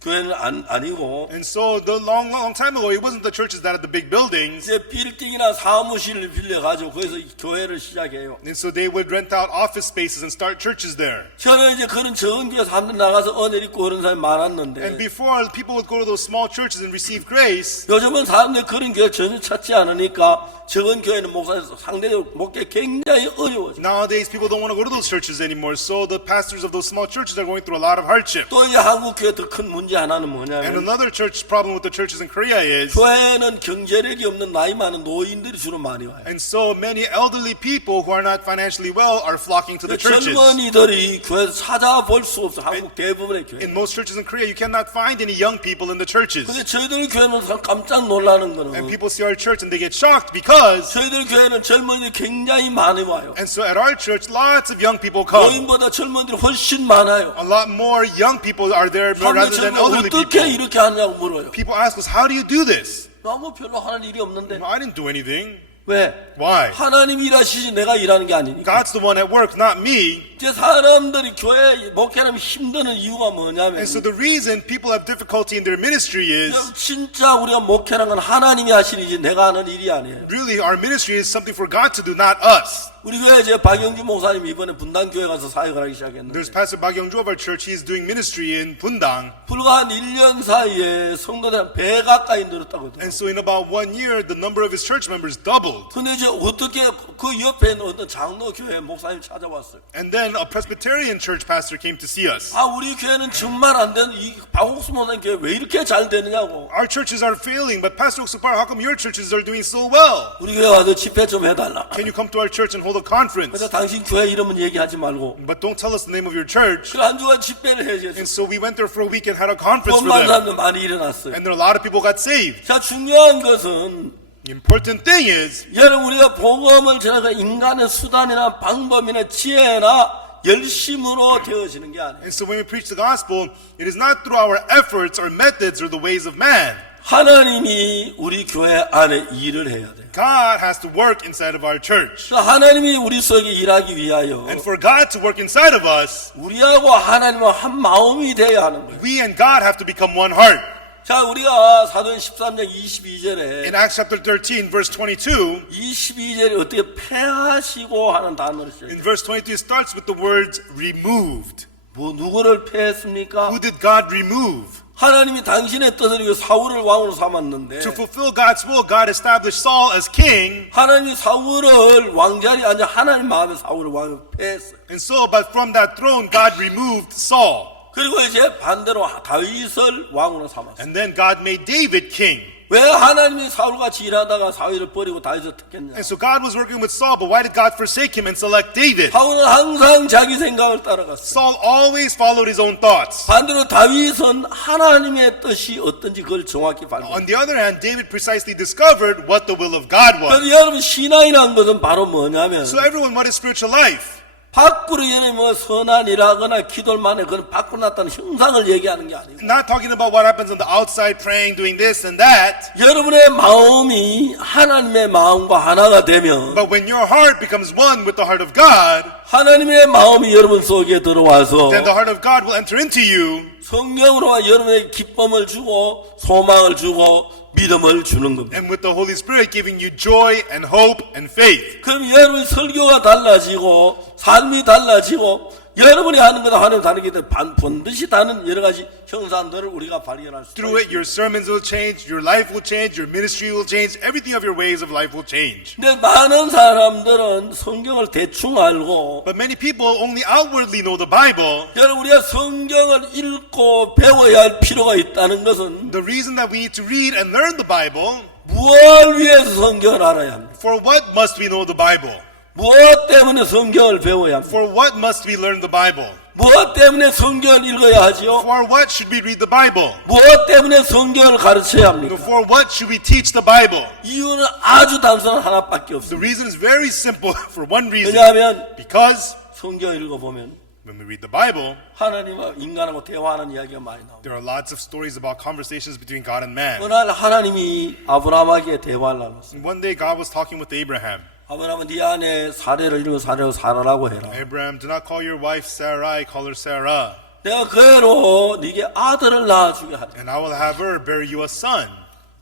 교회는 아니고 And so the long time ago, it wasn't the churches that had the big buildings. 이제 빌딩이나 사무실을 빌려가지고 거기서 교회를 시작해요. And so they would rent out office spaces and start churches there. 저는 이제 그런 적은 교회 사람들 나가서 은혜 입고 그런 사람이 And 많았는데 before, people would go to those small churches and receive grace. 요즘은 사람들이 그런 교회 전혀 찾지 않으니까 적은 교회는 목사님 상대적으로 목회 굉장히 어려워져. Nowadays, people don't want to go to those churches anymore. So the pastors of those small churches are going through a lot of hardship. 또 이제 한국 교회 더 큰 문제 하나는 And 뭐냐면 another church problem with the churches in Korea is, 교회는 경제력이 없는 나이 많은 노인들이 주로 많이 와요. and so many elderly people who are not financially well are flocking to the churches. 젊은이들이 교회에서 찾아볼 수 없어. 한국 대부분의 교회. In most churches in Korea, you cannot find any young people in the churches. 근데 저희들 교회는 참 깜짝 놀라는 And 거는 people see our church and they get shocked because, 저희들 교회는 젊은이들이 굉장히 많이 와요. and so at our church, lots of young people come. 노인보다 젊은이들이 훨씬 많아요. A lot more young people are there rather than elderly 어떻게 people. 이렇게 하냐고 물어요. People ask us, how do you do this? 너무 별로 하는 일이 없는데. I didn't do anything. 왜? Why? 하나님 일하시지 내가 일하는 게 아니니까. God's the one at work, not me. 이제 사람들이 교회 목회하면 힘드는 이유가 뭐냐면 And so the reason people have difficulty in their ministry is, 진짜 우리가 목회라는 건 하나님이 하시는 일이지 내가 하는 일이 아니에요. really our ministry is something for God to do, not us. 우리 교회 이제 박영주 목사님이 이번에 분당교회 가서 사역을 하기 시작했는데 There's Pastor Baek Young-jo of our church. He's doing ministry in Bundang. 불과 한 1년 사이에 성도들 한 100 가까이 늘었다거든요. And so in about 1 year, the number of his church members doubled. 근데 이제 어떻게 그 옆에 있는 어떤 장로교회 목사님 찾아왔어요. And then a Presbyterian church pastor came to see us. 아 우리 교회는 정말 안 되는 이 박옥수 목사님 교회 왜 이렇게 잘 되느냐고. Our churches are failing, but Pastor Oksupar, how come your churches are doing so well? 우리 교회 와서 집회 좀 해달라. Can you come to our church and hold a conference? 근데 당신 교회 이름은 얘기하지 말고. But don't tell us the name of your church. 그 한 주간 집회를 해야죠. And so we went there for a week and had a conference for 돈만 them. 사람들 많이 일어났어요. And there are a lot of people got saved. 자 중요한 것은 The important thing is, 여러분 우리가 복음을 전하가 인간의 수단이나 방법이나 지혜나 열심으로 되어지는 게 아니에요. and so when we preach the gospel, it is not through our efforts or methods or the ways of man. 하나님이 우리 교회 안에 일을 해야 돼요. God has to work inside of our church. 하나님이 우리 속에 일하기 위하여 And for God to work inside of us, 우리하고 하나님과 한 마음이 되어야 하는 거예요. we and God have to become one heart. 자 우리가 사도행 13장 22절에 In Acts chapter 13, verse 22, 22절에 어떻게 패하시고 하는 단어를 써요. in verse 22, it starts with the words removed. 뭐 누구를 패했습니까? Who did God remove? 하나님이 당신의 뜻을 위해 사울을 왕으로 삼았는데 To fulfill God's will, God established Saul as king. 하나님이 사울을 왕자리에 앉아 하나님 마음에 사울을 왕으로 패했어요. And so, but from that throne, God removed Saul. 그리고 이제 반대로 다윗을 왕으로 삼았어요. And then God made David king. 왜 하나님이 사울같이 일하다가 사울을 버리고 다윗을 택했냐? And so God was working with Saul, but why did God forsake him and select David? 사울은 항상 자기 생각을 따라갔어요. Saul always followed his own thoughts. 반대로 다윗은 하나님의 뜻이 어떤지 그걸 정확히 발견했어요. On the other hand, David precisely discovered what the will of God was. 그래서 여러분 신앙이라는 것은 바로 뭐냐면 So everyone, what is spiritual life? 밖으로 얘는 뭐 선한 일하거나 기도를 만에 그런 밖으로 나타나는 형상을 얘기하는 게 아니고 Not talking about what happens on the outside, praying, doing this and that. 여러분의 마음이 하나님의 마음과 하나가 되면 But when your heart becomes one with the heart of God, 하나님의 마음이 여러분 속에 들어와서 then the heart of God will enter into you, 성령으로 여러분에게 기쁨을 주고 소망을 주고 믿음을 주는 겁니다. and with the Holy Spirit giving you joy and hope and faith. 그럼 여러분 설교가 달라지고 삶이 달라지고 여러분이 하는 것도 하나님 다르기 때문에 반드시 다른 여러 가지 형상들을 우리가 발견할 수 Through it, 있습니다. your sermons will change, your life will change, your ministry will change, everything of your ways of life will change. 근데 많은 사람들은 성경을 대충 알고 But many people only outwardly know the Bible. 여러분 우리가 성경을 읽고 배워야 할 필요가 있다는 것은 The reason that we need to read and learn the Bible, 무엇을 위해서 성경을 알아야 합니다. for what must we know the Bible? 무엇 때문에 성경을 배워야 합니다. For what must we learn the Bible? 무엇 때문에 성경을 읽어야 하지요? For what should we read the Bible? 무엇 때문에 성경을 가르쳐야 합니까? For what should we teach the Bible? 이유는 아주 단순한 하나밖에 The 없습니다. reason is very simple for one reason. 왜냐하면 Because 성경을 읽어보면 when we read the Bible, 하나님과 인간하고 대화하는 이야기가 많이 나옵니다. there are lots of stories about conversations between God and man. 어느 날 하나님이 아브라함에게 대화를 나눴어요. And one day God was talking with Abraham. 아브라함은 네 아내 사례를 이루고 사례로 살아라고 해라. Abraham, do not call your wife Sarai, call her Sarah. 내가 그 애로 네게 아들을 낳아주게 하리. And I will have her bear you a son.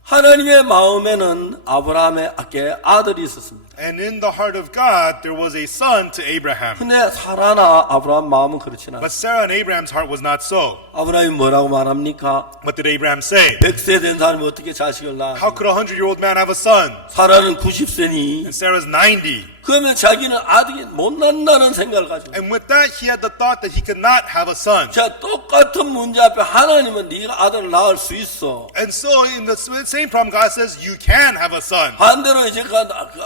하나님의 마음에는 아브라함에게 아들이 있었습니다. And in the heart of God, there was a son to Abraham. 근데 사라나 아브라함 마음은 그렇지 않아요. But Sarah and Abraham's heart was not so. 아브라함이 뭐라고 말합니까? What did Abraham say? 100세 된 사람이 어떻게 자식을 낳아? How could a 100-year-old man have a son? 사라는 90세니 And Sarah's 90. 그러면 자기는 아들이 못 낳는다는 생각을 가지고 And with that, he had the thought that he could not have a son. 자 똑같은 문제 앞에 하나님은 네가 아들을 낳을 수 있어. And so, in the same problem, God says, you can have a son. 반대로 이제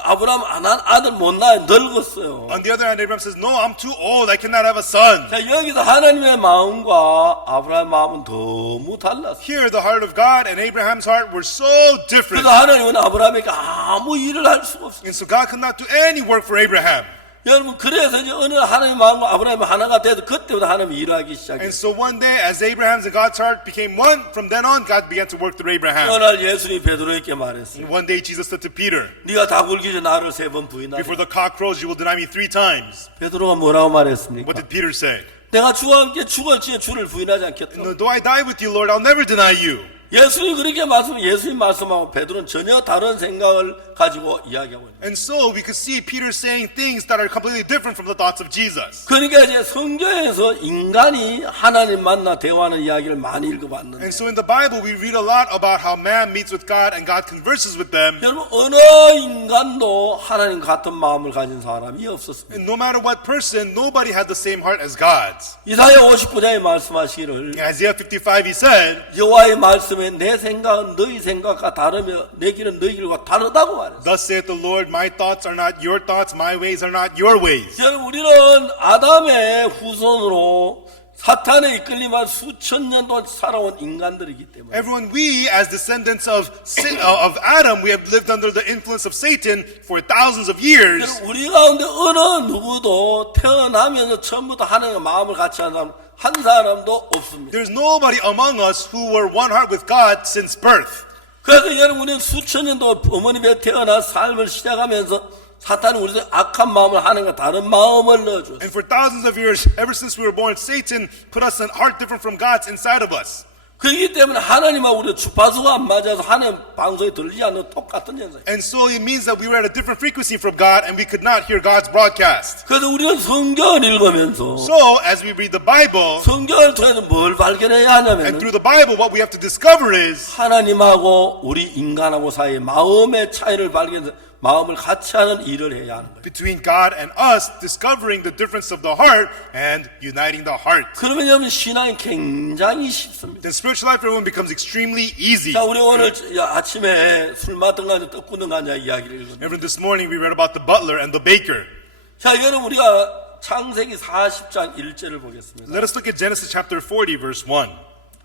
아브라함 난 아들 못 낳아 늙었어요. On the other hand, Abraham says, no, I'm too old. I cannot have a son. 자 여기서 하나님의 마음과 아브라함의 마음은 너무 달랐어요. Here, the heart of God and Abraham's heart were so different. 그래서 하나님은 아브라함에게 아무 일을 할 수가 없어요. And so God could not do any work for Abraham. 여러분 그래서 이제 어느 날 하나님의 마음과 아브라함이 하나가 돼서 그때부터 하나님이 일하기 시작해요. And so one day, as Abraham's and God's heart became one, from then on, God began to work through 어느 Abraham. 날 예수님이 베드로에게 말했어요. And one day, Jesus said to Peter, 네가 다 굴기 전에 나를 3번 부인하라. before the cock crows, you will deny me 3 times. 베드로가 뭐라고 말했습니까? What did Peter say? 내가 주와 함께 죽을지에 주를 부인하지 않겠다. No, though I die with you, Lord, I'll never deny you. 예수님 그렇게 예수님 말씀하고 베드로는 전혀 다른 생각을 가지고 이야기하고 있는. And so we could see Peter saying things that are completely different from the thoughts of Jesus. 그러니까 이제 성경에서 인간이 하나님 만나 대화하는 이야기를 많이 읽어봤는데, And so in the Bible, we read a lot about how man meets with God and God converses with them. 여러분 어느 인간도 하나님 같은 마음을 가진 사람이 없었습니다. And no matter what person, nobody had the same heart as God's. 이사야 59장에 말씀하시기를 In Isaiah 55, he said, 여호와의 말씀에 내 생각은 너희 생각과 다르며 내 길은 너희 길과 다르다고 말했어요. Thus saith the Lord, my thoughts are not your thoughts, my ways are not your ways. 여러분 우리는 아담의 후손으로 사탄에 이끌림한 수천 년 동안 살아온 인간들이기 때문에 Everyone, we as descendants of Adam, we have lived under the influence of Satan for thousands of years. 여러분, 우리 가운데 어느 누구도 태어나면서 처음부터 하나님의 마음을 같이 하는 사람 한 사람도 없습니다. There's nobody among us who were one heart with God since birth. 그래서 여러분 우리는 수천 년 동안 어머니 배에 태어나 삶을 시작하면서 사탄이 우리에게 악한 마음을 하나님과 다른 마음을 넣어줬어요. And for thousands of years, ever since we were born, Satan put us a heart different from God's inside of us. 그렇기 때문에 하나님하고 우리가 주파수가 안 맞아서 하나님 방송에 들리지 않는 똑같은 현상이에요. And so it means that we were at a different frequency from God and we could not hear God's broadcast. 그래서 우리는 성경을 읽으면서 So as we read the Bible, 성경을 통해서 뭘 발견해야 and 하냐면 through the Bible, what we have to discover is 하나님하고 우리 인간하고 사이의 마음의 차이를 발견해서 마음을 같이 하는 일을 해야 하는 거예요. between God and us, discovering the difference of the heart and uniting the heart. 그러면 여러분 신앙이 굉장히 쉽습니다. Then spiritual life for everyone becomes extremely easy. 자, 우리 오늘 아침에 술 맡은 가냐 떡 굽는 가냐 이야기를 읽었는데, Everyone, this morning we read about the butler and the baker. 자, 여러분 우리가 창세기 40장 1절을 보겠습니다. Let us look at Genesis chapter 40, verse 1.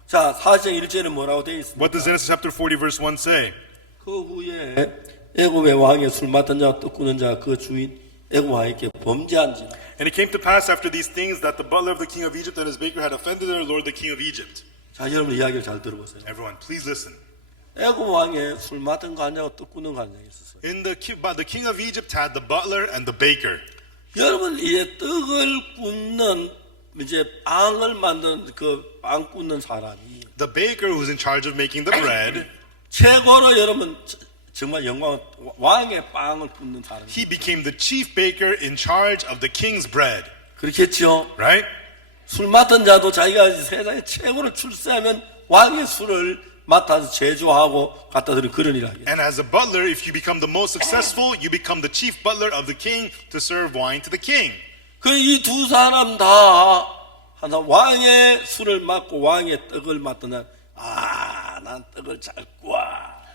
자, 40장 1절은 뭐라고 되어 있습니까? What does Genesis chapter 40, verse 1 say? 그 후에 애굽의 왕에 술 맡은 자와 떡 굽는 자가 그 주인 애굽 왕에게 범죄한지라. And it came to pass after these things that the butler of the king of Egypt and his baker had offended their lord, the king of Egypt. 자, 여러분 이야기를 잘 들어보세요. Everyone, please listen. 애굽 왕에 술 맡은 간장과 떡 굽는 간장이 있었어요. The king of Egypt had the butler and the baker. 여러분, 이 떡을 굽는, 이제 빵을 만드는 그 빵 굽는 사람이 The baker who's in charge of making the bread, 최고로 여러분, 정말 영광, 왕의 빵을 굽는 사람이. he became the chief baker in charge of the king's bread, 그렇겠죠? right? 술 맡은 자도 자기가 세상에 최고로 출세하면 왕의 술을 맡아서 제조하고 갖다 드리는 그런 일을 하겠죠. And as a butler, if you become the most successful, you become the chief butler of the king to serve wine to the king. 이 두 사람 다 하나 왕의 술을 맡고 왕의 떡을 맡던 날, 난 떡을 잘 구워.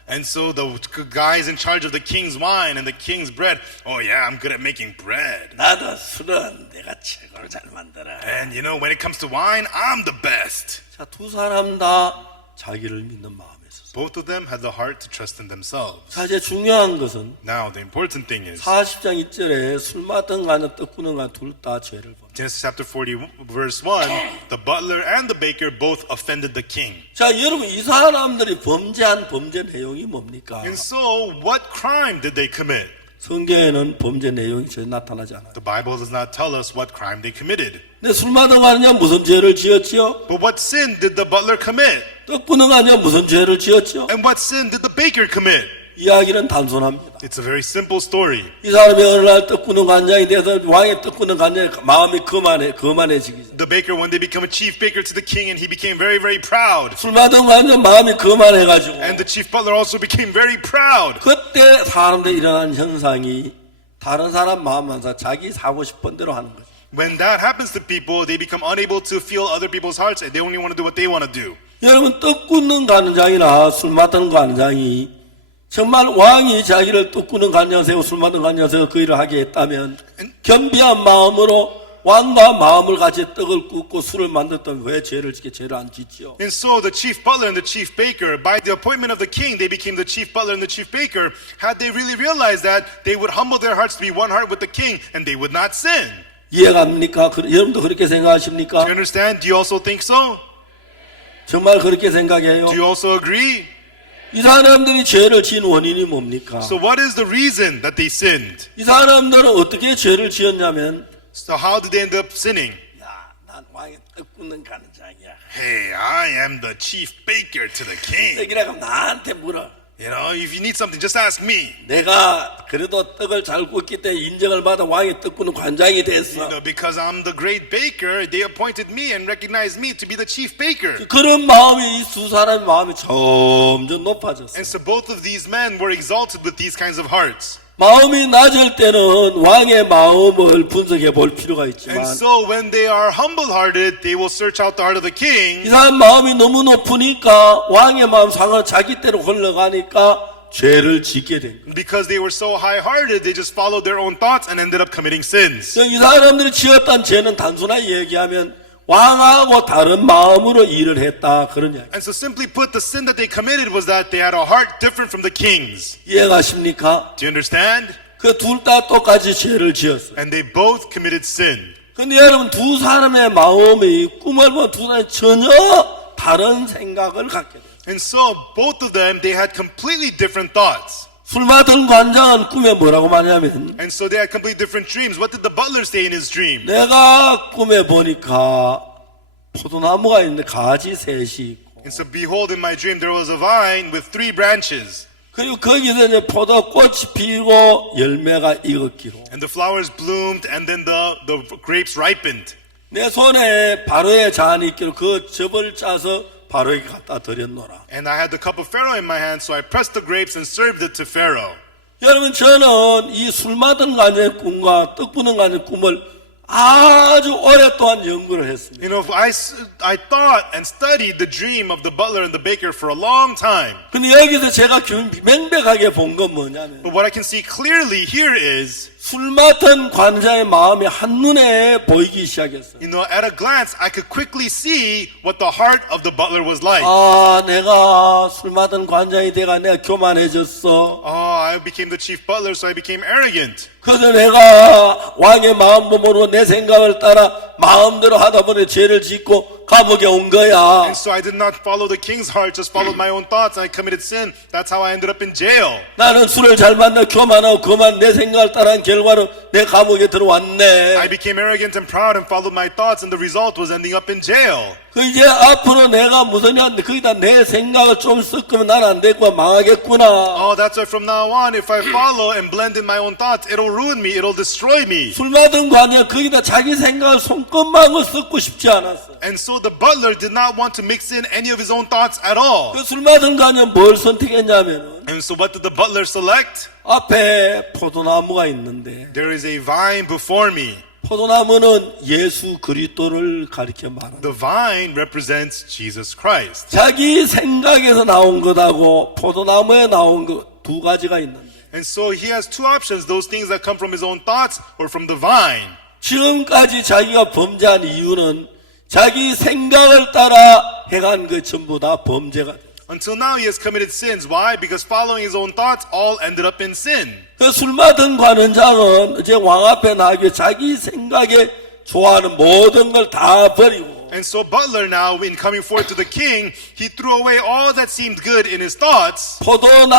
And so the guys in charge of the king's wine and the king's bread, oh yeah, I'm good at making bread. 나도 술은 내가 최고로 잘 만들어. And you know, when it comes to wine, I'm the best. 자, 두 사람 다 자기를 믿는 마음에 있었어. Both of them had the heart to trust in themselves. 자, 이제 중요한 것은 Now, the important thing is, 40장 1절에 술 맡은 가는 떡 구는 가 둘 다 죄를 범. Genesis chapter 40, verse 1, the butler and the baker both offended the king. 자, 여러분, 이 사람들이 범죄한 범죄 내용이 뭡니까? And so, what crime did they commit? 성경에는 범죄 내용이 전혀 나타나지 않아요. The Bible does not tell us what crime they committed. 근데 술 맡은 가느냐 무슨 죄를 지었지요? But what sin did the butler commit? 떡 구는 가느냐 무슨 죄를 지었지요? And what sin did the baker commit? 이야기는 단순합니다. It's a very simple story. 이 사람이 어느 날 떡 구는 간장이 돼서 왕의 떡 구는 간장에 마음이 거만해지기 시작. The baker one day became a chief baker to the king, and he became very, very proud. 술 맡은 간장 마음이 거만해가지고 And the chief butler also became very proud. 그때 사람들이 일어난 현상이 다른 사람 마음만 자기 사고 싶은 대로 하는 거죠. When that happens to people, they become unable to feel other people's hearts, and they only want to do what they want to do. 여러분, 떡 굽는 간장이나 술 맡은 간장이 정말 왕이 자기를 떡 굽는 간장 세우고 술 맡은 간장 세우고 그 일을 하게 했다면 겸비한 마음으로 왕과 마음을 같이 떡을 굽고 술을 만들었다면 왜 죄를 짓게 죄를 안 짓지요? And so the chief butler and the chief baker, by the appointment of the king, they became the chief butler and the chief baker. Had they really realized that, they would humble their hearts to be one heart with the king, and they would not sin. 이해갑니까? 여러분도 그렇게 Do 생각하십니까? you understand? Do you also think so? 정말 그렇게 생각해요? Do you also agree? 이 사람들이 죄를 지은 원인이 뭡니까? So what is the reason that they sinned? 이 사람들은 어떻게 죄를 지었냐면 So how did they end up sinning? 야, 난 왕의 떡 굽는 간장이야. Hey, I am the chief baker to the king. 떡이라고 나한테 물어. You know, if you need something, just ask me. 내가 그래도 떡을 잘 굽기 때문에 인정을 받아 왕의 떡 굽는 관장이 됐어. You know, because I'm the great baker, they appointed me and recognized me to be the chief baker. 그런 마음이 이 두 사람의 마음이 점점 높아졌어. And so both of these men were exalted with these kinds of hearts. 마음이 낮을 때는 왕의 마음을 분석해 볼 필요가 있지만 And so when they are humble-hearted, they will search out the heart of the 이 king. 사람 마음이 너무 높으니까 왕의 마음 상을 자기 대로 흘러가니까 죄를 짓게 된 거예요. Because they were so high-hearted, they just followed their own thoughts and ended up committing sins. 이 사람들이 지었던 죄는 단순하게 얘기하면 왕하고 다른 마음으로 일을 했다 그런 이야기. And so simply put, the sin that they committed was that they had a heart different from the king's. 이해가십니까? Do you understand? 그 둘 다 똑같이 죄를 지었어요. And they both committed sin. 근데 여러분 두 사람의 마음이 꿈을 보면 두 사람이 전혀 다른 생각을 갖게 돼요. And so both of them, they had completely different thoughts. 술 맡은 관장은 꿈에 뭐라고 말하냐면 And so they had completely different dreams. What did the butler say in his dream? 내가 꿈에 보니까 포도나무가 있는데 가지 셋이 있고 And so behold, in my dream there was a vine with 3 branches. 그리고 거기서 이제 포도꽃이 피고 열매가 익었기로 And the flowers bloomed and then the grapes ripened. 내 손에 바로의 잔이 있기로 그 즙을 짜서 바로에게 갖다 드렸노라. And I had the cup of Pharaoh in my hand, so I pressed the grapes and served it to Pharaoh. 여러분 저는 이 술 맡은 간의 꿈과 떡 부는 간의 꿈을 아주 오랫동안 연구를 했습니다. You know, I thought and studied the dream of the butler and the baker for a long time. 근데 여기서 제가 명백하게 본 건 뭐냐면 But what I can see clearly here is, 술 맡은 관장의 마음이 한눈에 보이기 시작했어요. you know, at a glance, I could quickly see what the heart of the butler was like. 아, 내가 술 맡은 관장이 돼가 내가 교만해졌어. Oh, I became the chief butler, so I became arrogant. 그래서 내가 왕의 마음 모르고 내 생각을 따라 마음대로 하다 보니 죄를 짓고 감옥에 온 거야. And so I did not follow the king's heart, just followed my own thoughts, and I committed sin. That's how I ended up in jail. 나는 술을 잘 만나 교만하고 그만 내 생각을 따라한 결과로 내 감옥에 I 들어왔네. became arrogant and proud and followed my thoughts, and the result was ending up in jail. 그 이제 앞으로 내가 무슨 일 거기다 내 생각을 좀 섞으면 난 안 되고 망하겠구나. Oh, that's why from now on, if I follow and blend in my own thoughts, it'll ruin me, it'll destroy me. 술 맡은 관이야 거기다 자기 생각을 손끝만을 섞고 싶지 않았어. And so the butler did not want to mix in any of his own thoughts at all. 그 술 맡은 관이야 뭘 선택했냐면은 And so what did the butler select? 앞에 포도나무가 있는데 There is a vine before me. 포도나무는 예수 그리스도를 가리켜 말한다. The vine represents Jesus Christ. 자기 생각에서 나온 것하고 포도나무에 나온 것 두 가지가 있는데 And so he has two options, those things that come from his own thoughts or from the vine. 지금까지 자기가 범죄한 이유는 자기 생각을 따라 행한 것 전부 다 범죄가 돼. Until now he has committed sins. Why? Because following his own thoughts all ended up in sin. 그 술 맡은 관원장은 이제 왕 앞에 나가게 자기 생각에 좋아하는 모든 걸 다 버리고 And so butler now, in coming forth to the king, he threw away all that seemed good in his thoughts.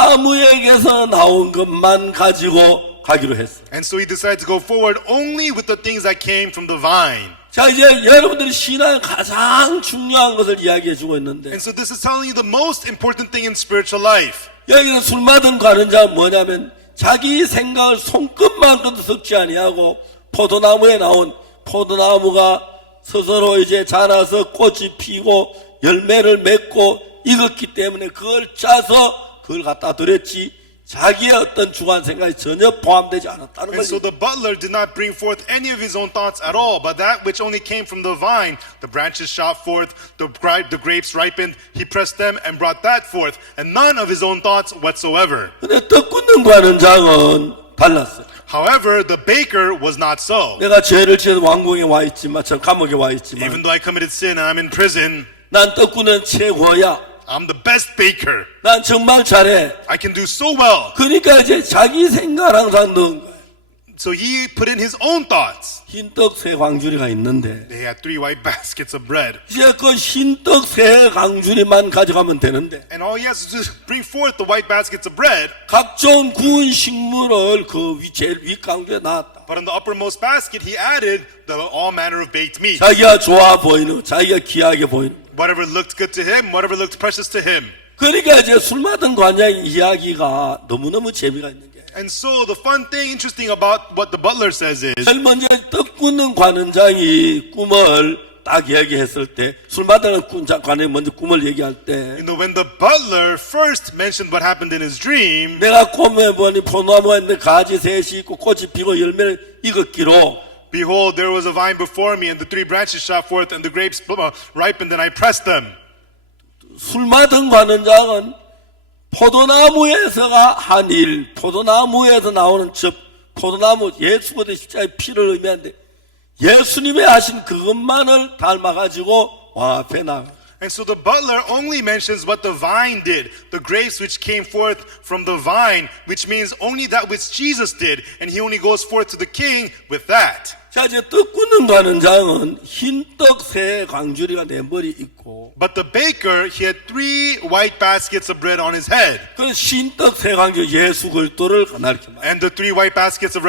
포도나무에게서 나온 것만 가지고 가기로 했어. And so he decided to go forward only with the things that came from the vine. 자 이제 여러분들이 신앙의 가장 중요한 것을 이야기해 주고 있는데 And so this is telling you the most important thing in spiritual life. 여기는 술 맡은 관원장은 뭐냐면 자기 생각을 손끝만큼도 섞지 아니하고 포도나무에 나온 포도나무가 스스로 이제 자라서 꽃이 피고 열매를 맺고 익었기 때문에 그걸 짜서 그걸 갖다 드렸지 자기의 어떤 주관 생각이 전혀 포함되지 않았다는 And so 거죠. the butler did not bring forth any of his own thoughts at all, but that which only came from the vine, the branches shot forth, the grapes ripened, he pressed them and brought that forth, and none of his own thoughts whatsoever. 근데 떡 굽는 관원장은 달랐어요. However, the baker was not so. 내가 죄를 지어서 왕궁에 와 있지만 저 감옥에 와 있지만 Even though I committed sin and I'm in prison, 난 떡 굽는 최고야. I'm the best baker. 난 정말 잘해. I can do so well. 그러니까 이제 자기 생각을 항상 넣은 거예요. So he put in his own thoughts. 흰떡 세 광주리가 있는데 They had 3 white baskets of bread. 이제 그 흰떡 세 광주리만 가져가면 되는데 And all he has to do is bring forth the white baskets of bread. 각종 구운 식물을 그 제일 윗광주에 놨다. But on the uppermost basket, he added all manner of baked meat. 자기가 좋아 보이는 거, 자기가 귀하게 보이는 거. Whatever looked good to him, whatever looked precious to him. 그러니까 이제 술 맡은 관장의 이야기가 너무너무 재미가 있는 게 And so the fun thing, interesting about what the butler says is, 제일 먼저 떡 굽는 관원장이 꿈을 딱 얘기했을 때 술 맡은 관원이 먼저 꿈을 얘기할 때 when the butler first mentioned what happened in his dream, 내가 꿈에 보니 포도나무가 있는데 가지 셋이 있고 꽃이 피고 열매를 익었기로 behold, there was a vine before me, and the 3 branches shot forth, and the grapes ripened, and I pressed them. 술 맡은 관원장은 포도나무에서가 한 일, 포도나무에서 나오는 포도나무 예수 그리스도의 십자가의 피를 의미하는데 예수님의 하신 그것만을 닮아가지고 왕 앞에 나가. And so the butler only mentions what the vine did, the grapes which came forth from the vine, which means only that which Jesus did, and he only goes forth to the king with that. 자 이제 떡 굽는 관원장은 흰떡 세 광주리가 내 머리 있고 But the baker, he had 3 white baskets of bread on his head. 그 흰떡 세 광주 예수 그리스도를 가리켜 말. And the 3 white baskets of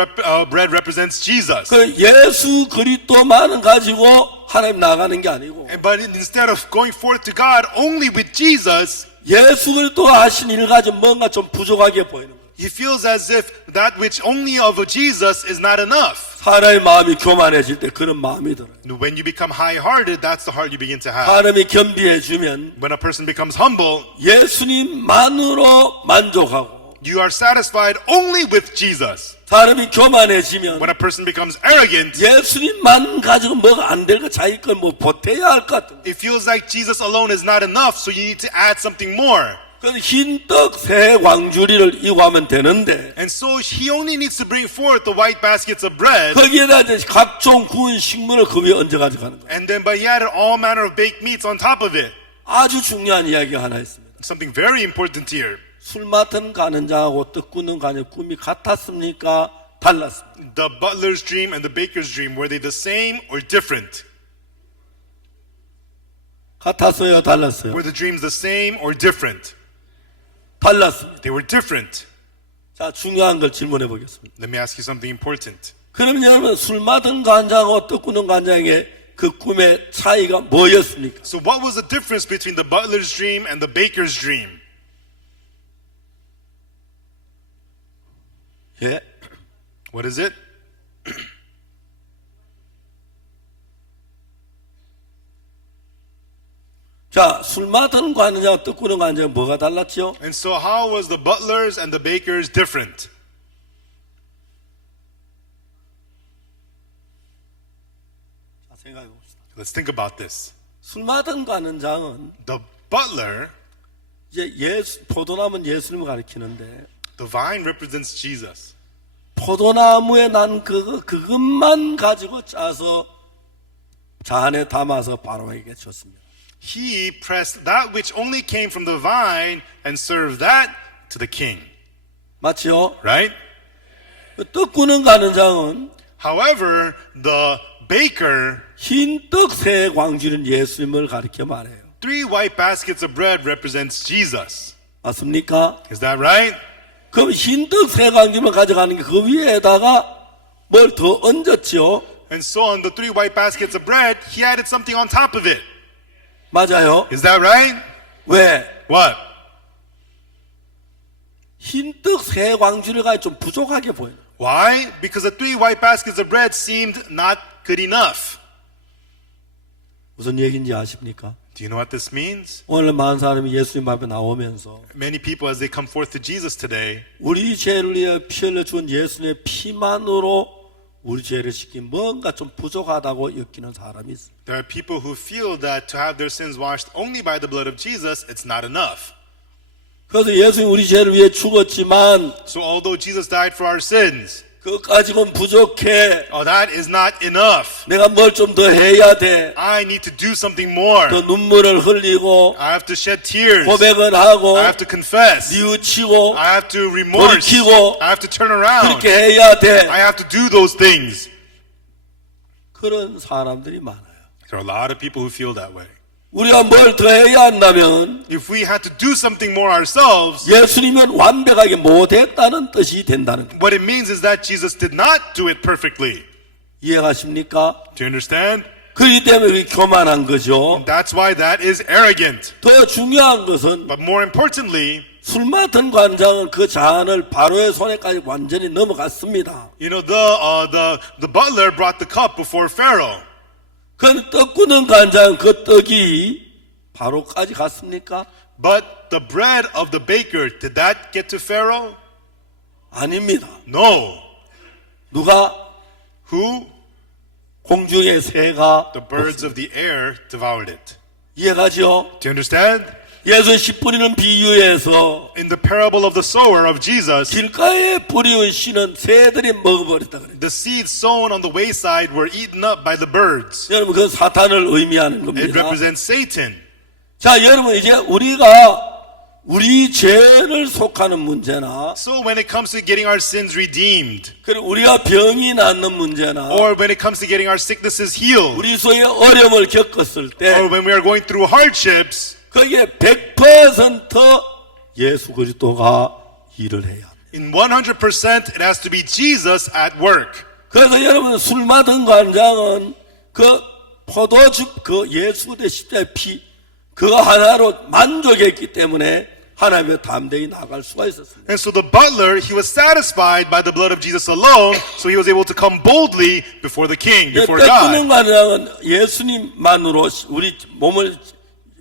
bread represents Jesus. 그 예수 그리스도만은 가지고 하나님 나가는 게 아니고 But instead of going forth to God only with Jesus, 예수 그리스도가 하신 일 가지고 뭔가 좀 부족하게 보이는 거예요. he feels as if that which only of Jesus is not enough. 사람의 마음이 교만해질 때 그런 마음이 들어요. When you become high-hearted, that's the heart you begin to have. 사람이 겸비해주면 When a person becomes humble, 예수님만으로 만족하고 you are satisfied only with Jesus. 사람이 교만해지면 When a person becomes arrogant, 예수님만 가지고 뭐가 안 될 거 자기 걸 뭐 보태야 할 것 같은 it feels like Jesus alone is not enough, so you need to add something more. 그래서 흰떡 새 광주리를 이고하면 되는데 And so he only needs to bring forth the white baskets of bread, 거기에다 이제 각종 구운 식물을 그 위에 얹어 가져가는 거예요. and then but he added all manner of baked meats on top of it. 아주 중요한 이야기가 하나 있습니다. Something very important here. 술 맡은 가는 자하고 떡 굽는 가는 꿈이 같았습니까? 달랐습니다. The butler's dream and the baker's dream, were they the same or different? 같았어요, 달랐어요? Were the dreams the same or different? 달랐습니다. They were different. 자, 중요한 걸 질문해 보겠습니다. Let me ask you something important. 그럼 여러분, 술 맡은 간장하고 떡 꾸는 간장의 그 꿈의 차이가 뭐였습니까? So what was the difference between the butler's dream and the baker's dream? 예. What is it? 자, 술 맡은 간장하고 떡 꾸는 간장은 뭐가 달랐죠? And so how was the butler's and the baker's different? 자, 생각해 봅시다. Let's think about this. 술 맡은 간장은 The butler, 이제 포도나무는 예수님을 가리키는데 the vine represents Jesus. 포도나무에 난 그것만 가지고 짜서 잔에 담아서 바로에게 줬습니다. He pressed that which only came from the vine and served that to the king. 맞죠? Right? 떡 꾸는 간장은 However, the baker, 흰 떡 세 광주는 예수님을 가리켜 말해요. 3 white baskets of bread represents Jesus. 맞습니까? Is that right? 그럼 흰 떡 세 광주만 가져가는 게 그 위에다가 뭘 더 얹었죠? And so on the 3 white baskets of bread, he added something on top of it. 맞아요. Is that right? 왜? What? 흰 떡 세 광주를 가지고 좀 부족하게 보여요. Why? Because the 3 white baskets of bread seemed not good enough. 무슨 얘기인지 아십니까? Do you know what this means? 오늘 많은 사람이 예수님 앞에 나오면서 Many people, as they come forth to Jesus today, 우리 죄를 위해 피 흘려 죽은 예수님의 피만으로 우리 죄를 씻긴 뭔가 좀 부족하다고 여기는 사람이 있어요. there are people who feel that to have their sins washed only by the blood of Jesus, it's not enough. 그래서 예수님 우리 죄를 위해 죽었지만 So although Jesus died for our sins, 그거 가지고는 부족해. that is not enough. 내가 뭘 좀 더 해야 돼. I need to do something more. 더 눈물을 흘리고 I have to shed tears. 고백을 하고 I have to confess. 뉘우치고 I have to remorse. 돌이키고 I have to turn around. 그렇게 해야 돼. I have to do those things. 그런 사람들이 많아요. There are a lot of people who feel that way. 우리가 뭘 더 해야 한다면 If we had to do something more ourselves, 예수님은 완벽하게 못했다는 뜻이 된다는 거예요. what it means is that Jesus did not do it perfectly. 이해가십니까? Do you understand? 그렇기 때문에 그게 교만한 거죠. That's why that is arrogant. 더 중요한 것은 But more importantly, 술 맡은 관장은 그 잔을 바로의 손에까지 완전히 넘어갔습니다. you know, the butler brought the cup before Pharaoh. 그 떡 꾸는 간장 그 떡이 바로까지 갔습니까? But the bread of the baker, did that get to Pharaoh? 아닙니다. No. 누가? Who? 공중의 새가 The birds of the air devoured it. 이해가죠? Do you understand? 예수 씨 뿌리는 비유에서 In the parable of the sower of Jesus, 길가에 뿌리운 씨는 새들이 먹어버렸다 그래요. the seeds sown on the wayside were eaten up by the birds. 여러분 그건 사탄을 의미하는 It 겁니다. represents Satan. 자 여러분 이제 우리가 우리 죄를 속하는 문제나 So when it comes to getting our sins redeemed, 그리고 우리가 병이 낫는 문제나 or when it comes to getting our sicknesses healed, 우리 속에 어려움을 겪었을 때 or when we are going through hardships, 거기에 100% 예수 그리스도가 일을 해야 합니다. in 100% it has to be Jesus at work. 그래서 여러분 술 맡은 관장은 그 포도즙 그 예수 대 십자의 피 그거 하나로 만족했기 때문에 하나님의 담대히 나갈 수가 있었습니다. And so the butler, he was satisfied by the blood of Jesus alone, so he was able to come boldly before the king, before 떼꾸는 God. 관장은 예수님만으로 우리 몸을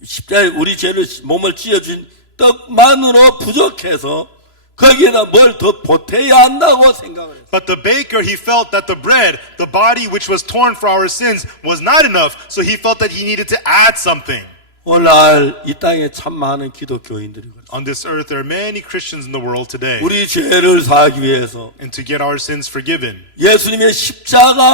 십자에 우리 죄를 몸을 찢어준 떡만으로 부족해서 거기에다 뭘 더 보태야 한다고 생각을 했어요. But the baker, he felt that the bread, the body which was torn for our sins, was not enough, so he felt that he needed to add something. 오늘날 이 땅에 참 많은 기독교인들이 그렇습니다. On this earth, there are many Christians in the world today, 우리 죄를 사하기 위해서 and to get our sins forgiven, 예수님의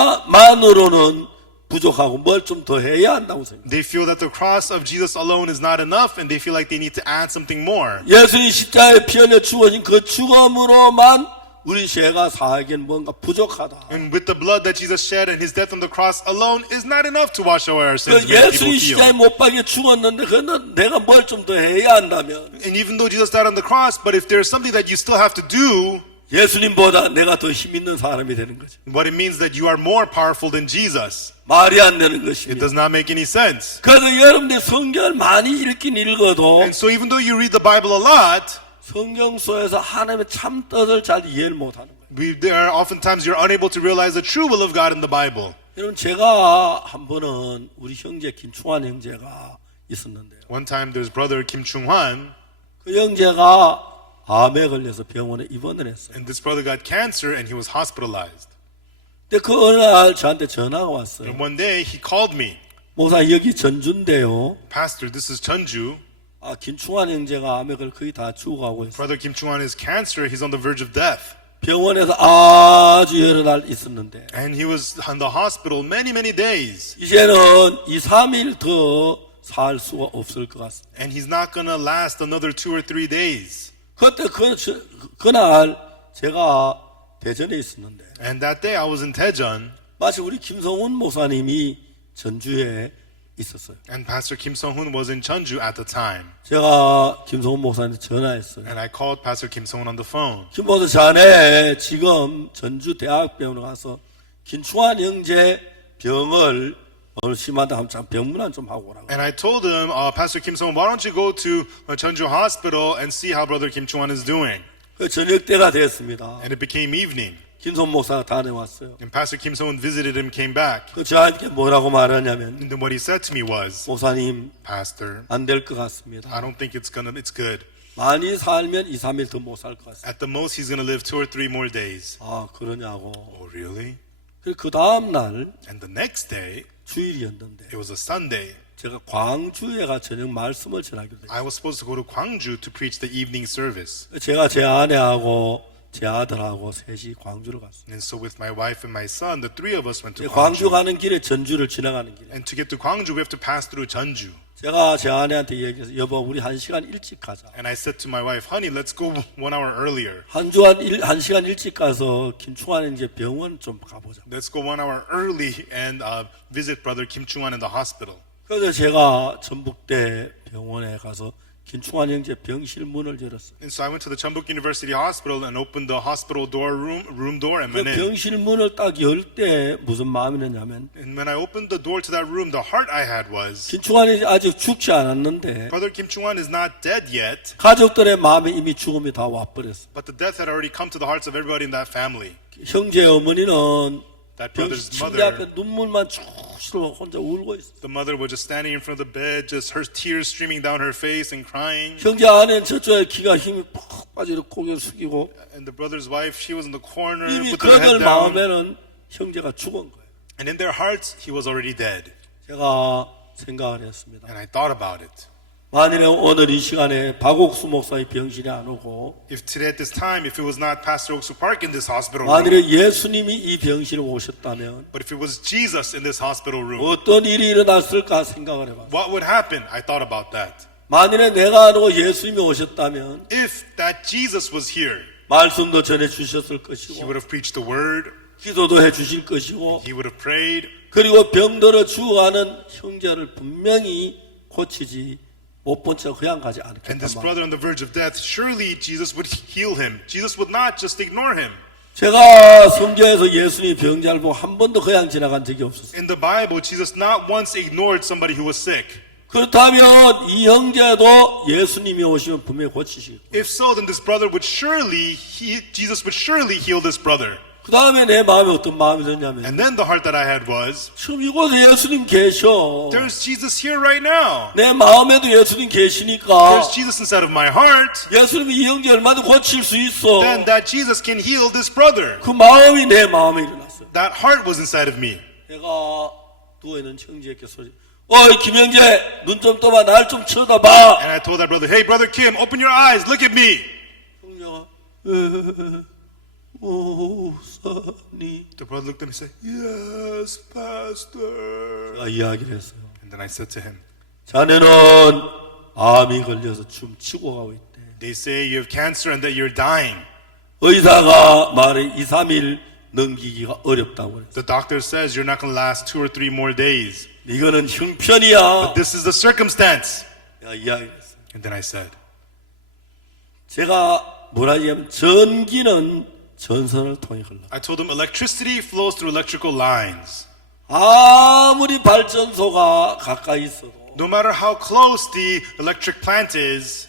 십자가만으로는 부족하고 뭘 좀 더 해야 한다고 생각해요. they feel that the cross of Jesus alone is not enough, and they feel like they need to add something more. 예수님 십자가에 피 흘려 죽어진 그 죽음으로만 우리 죄가 사하기엔 뭔가 부족하다. And with the blood that Jesus shed and his death on the cross alone is not enough to wash away our 그 sins. Make people 예수님 십자가에 healed. 못 박혀 죽었는데 그는 내가 뭘 좀 더 해야 한다면 And even though Jesus died on the cross, but if there's something that you still have to do, 예수님보다 내가 더 힘 있는 사람이 되는 거죠. what it means that you are more powerful than Jesus. 말이 안 되는 It 것입니다. does not make any sense. 그래서 여러분들 성경을 많이 읽긴 읽어도 And so even though you read the Bible a lot, 성경 속에서 하나님의 참 뜻을 잘 이해를 못하는 거예요. there are oftentimes you're unable to realize the true will of God in the Bible. 여러분 제가 한 번은 우리 형제 김충환 형제가 있었는데요. One time there's brother Kim Chung-hwan, 그 형제가 암에 걸려서 병원에 입원을 했어요. and this brother got cancer and he was hospitalized. 근데 그 어느 날 저한테 전화가 왔어요. And one day he called me, 목사 여기 전주인데요. Pastor, this is Jeonju. 김충환 형제가 암에 걸려 거의 다 죽어가고 있어요. Brother Kim Chung-hwan is cancer. He's on the verge of death. 병원에서 아주 여러 날 있었는데 And he was in the hospital many, many days. 이제는 2, 3일 더 살 수가 없을 것 같습니다. And he's not going to last another 2 or 3 days. 그때 그날 제가 대전에 있었는데 And that day I was in Daejeon, 마치 우리 김성훈 목사님이 전주에 있었어요. and Pastor Kim Sung-hoon was in Jeonju at the time. 제가 김성훈 목사님한테 전화했어요. And I called Pastor Kim Sung-hoon on the phone. 김 목사 자네 지금 전주 대학병원에 가서 김충환 형제 병을 오늘 심하다 하면 참 병문안 좀 하고 오라고. And I told him, Pastor Kim Sung-hoon, why don't you go to Jeonju Hospital and see how Brother Kim Chung-hwan is doing? 그 저녁 때가 됐습니다. And it became evening. 김성훈 목사가 다녀왔어요. And Pastor Kim Sung-hoon visited him, came back. 그 저한테 뭐라고 말하냐면 And then what he said to me was, 목사님 Pastor, 안 될 것 같습니다. I don't think it's good. 많이 살면 2, 3일 더 못 살 것 같습니다. At the most, he's going to live 2 or 3 more days. 그러냐고. Oh, really? 그 다음 날 And the next day, 주일이었는데 it was a Sunday. 제가 광주에 가 저녁 말씀을 전하기로 했어요. I was supposed to go to Gwangju to preach the evening service. 제가 제 아내하고 제 아들하고 셋이 광주를 갔어요. And so with my wife and my son, the 3 of us went to 광주 Gwangju. 가는 길에 전주를 지나가는 길에 And to get to Gwangju, we have to pass through Jeonju. 제가 제 아내한테 얘기해서 여보 우리 1시간 일찍 가자. And I said to my wife, honey, let's go 1 hour earlier. 한 주간 1시간 일찍 가서 김충환 이제 병원 좀 가보자. Let's go 1 hour early and visit Brother Kim Chung-hwan in the hospital. 그래서 제가 전북대 병원에 가서 김충환 형제 병실 문을 열었어요. And so I went to the Chunbuk University Hospital and opened the hospital room door and 그 went in. 병실 문을 딱 열 때 무슨 마음이 드냐면 And when I opened the door to that room, the heart I had was, 김충환이 아직 죽지 않았는데 Brother Kim Chung-hwan is not dead yet, 가족들의 마음에 이미 죽음이 다 와버렸어. but the death had already come to the hearts of everybody in that family. 형제 어머니는 That 병 brother's 침대 mother, 앞에 눈물만 쭉쭉 혼자 울고 있어. the mother was just standing in front of the bed, just her tears streaming down her face and crying. 형제 아내는 저쪽에 기가 힘이 푹 빠지고 고개를 숙이고 And the brother's wife, she was in the corner 이미 with her 그들 head down. 마음에는 형제가 죽은 거예요. And in their hearts, he was already dead. 제가 생각을 했습니다. And I thought about it. 만일에 오늘 이 시간에 박옥수 목사의 병실에 안 오고 If today at this time, if it was not Pastor Oksu Park in this hospital room, 만일에 예수님이 이 병실에 오셨다면 but if it was Jesus in this hospital room, 어떤 일이 일어났을까 생각을 해봤어요. what would happen? I thought about that. 만일에 내가 안 오고 예수님이 오셨다면 If that Jesus was here, 말씀도 전해 주셨을 he 것이고 would have preached the word, 기도도 해 주실 것이고 he would have prayed, 그리고 병들어 죽어가는 형제를 분명히 고치지 못 본 채 그냥 가지 and 않겠단 this 말이에요. brother on the verge of death, surely Jesus would heal him. Jesus would not just ignore him. 제가 성경에서 예수님 병자를 보고 한 번도 그냥 지나간 적이 없었어요. In the Bible, Jesus not once ignored somebody who was sick. 그렇다면 이 형제도 예수님이 오시면 분명히 고치시고 If so, then this brother would Jesus would surely heal this brother. 그 다음에 내 마음에 어떤 마음이 드냐면 And then the heart that I had was, 지금 이곳에 예수님 계셔. there's Jesus here right now. 내 마음에도 예수님 계시니까 There's Jesus inside of my heart. 예수님이 이 형제 얼마나 고칠 수 있어. Then that Jesus can heal this brother. 그 마음이 내 마음에 일어났어요. That heart was inside of me. 내가 누워있는 형제에게 소리 어이 김형제 눈 좀 떠봐 날 좀 쳐다봐. And I told that brother, hey, Brother Kim, open your eyes, look at me. 형제가 목사님 The brother looked at me and said, yes, Pastor. 제가 이야기를 했어요. And then I said to him, 자네는 암이 걸려서 춤추고 가고 있대. they say you have cancer and that you're dying. 의사가 말해 2, 3일 넘기기가 어렵다고 그랬어. The doctor says you're not going to last 2 or 3 more days. 이거는 형편이야. This is the circumstance. 내가 이야기했어. And then I said, 제가 뭐라 하냐면 전기는 전선을 통해 흘러. I told him electricity flows through electrical lines. 아무리 발전소가 가까이 있어도 No matter how close the electric plant is,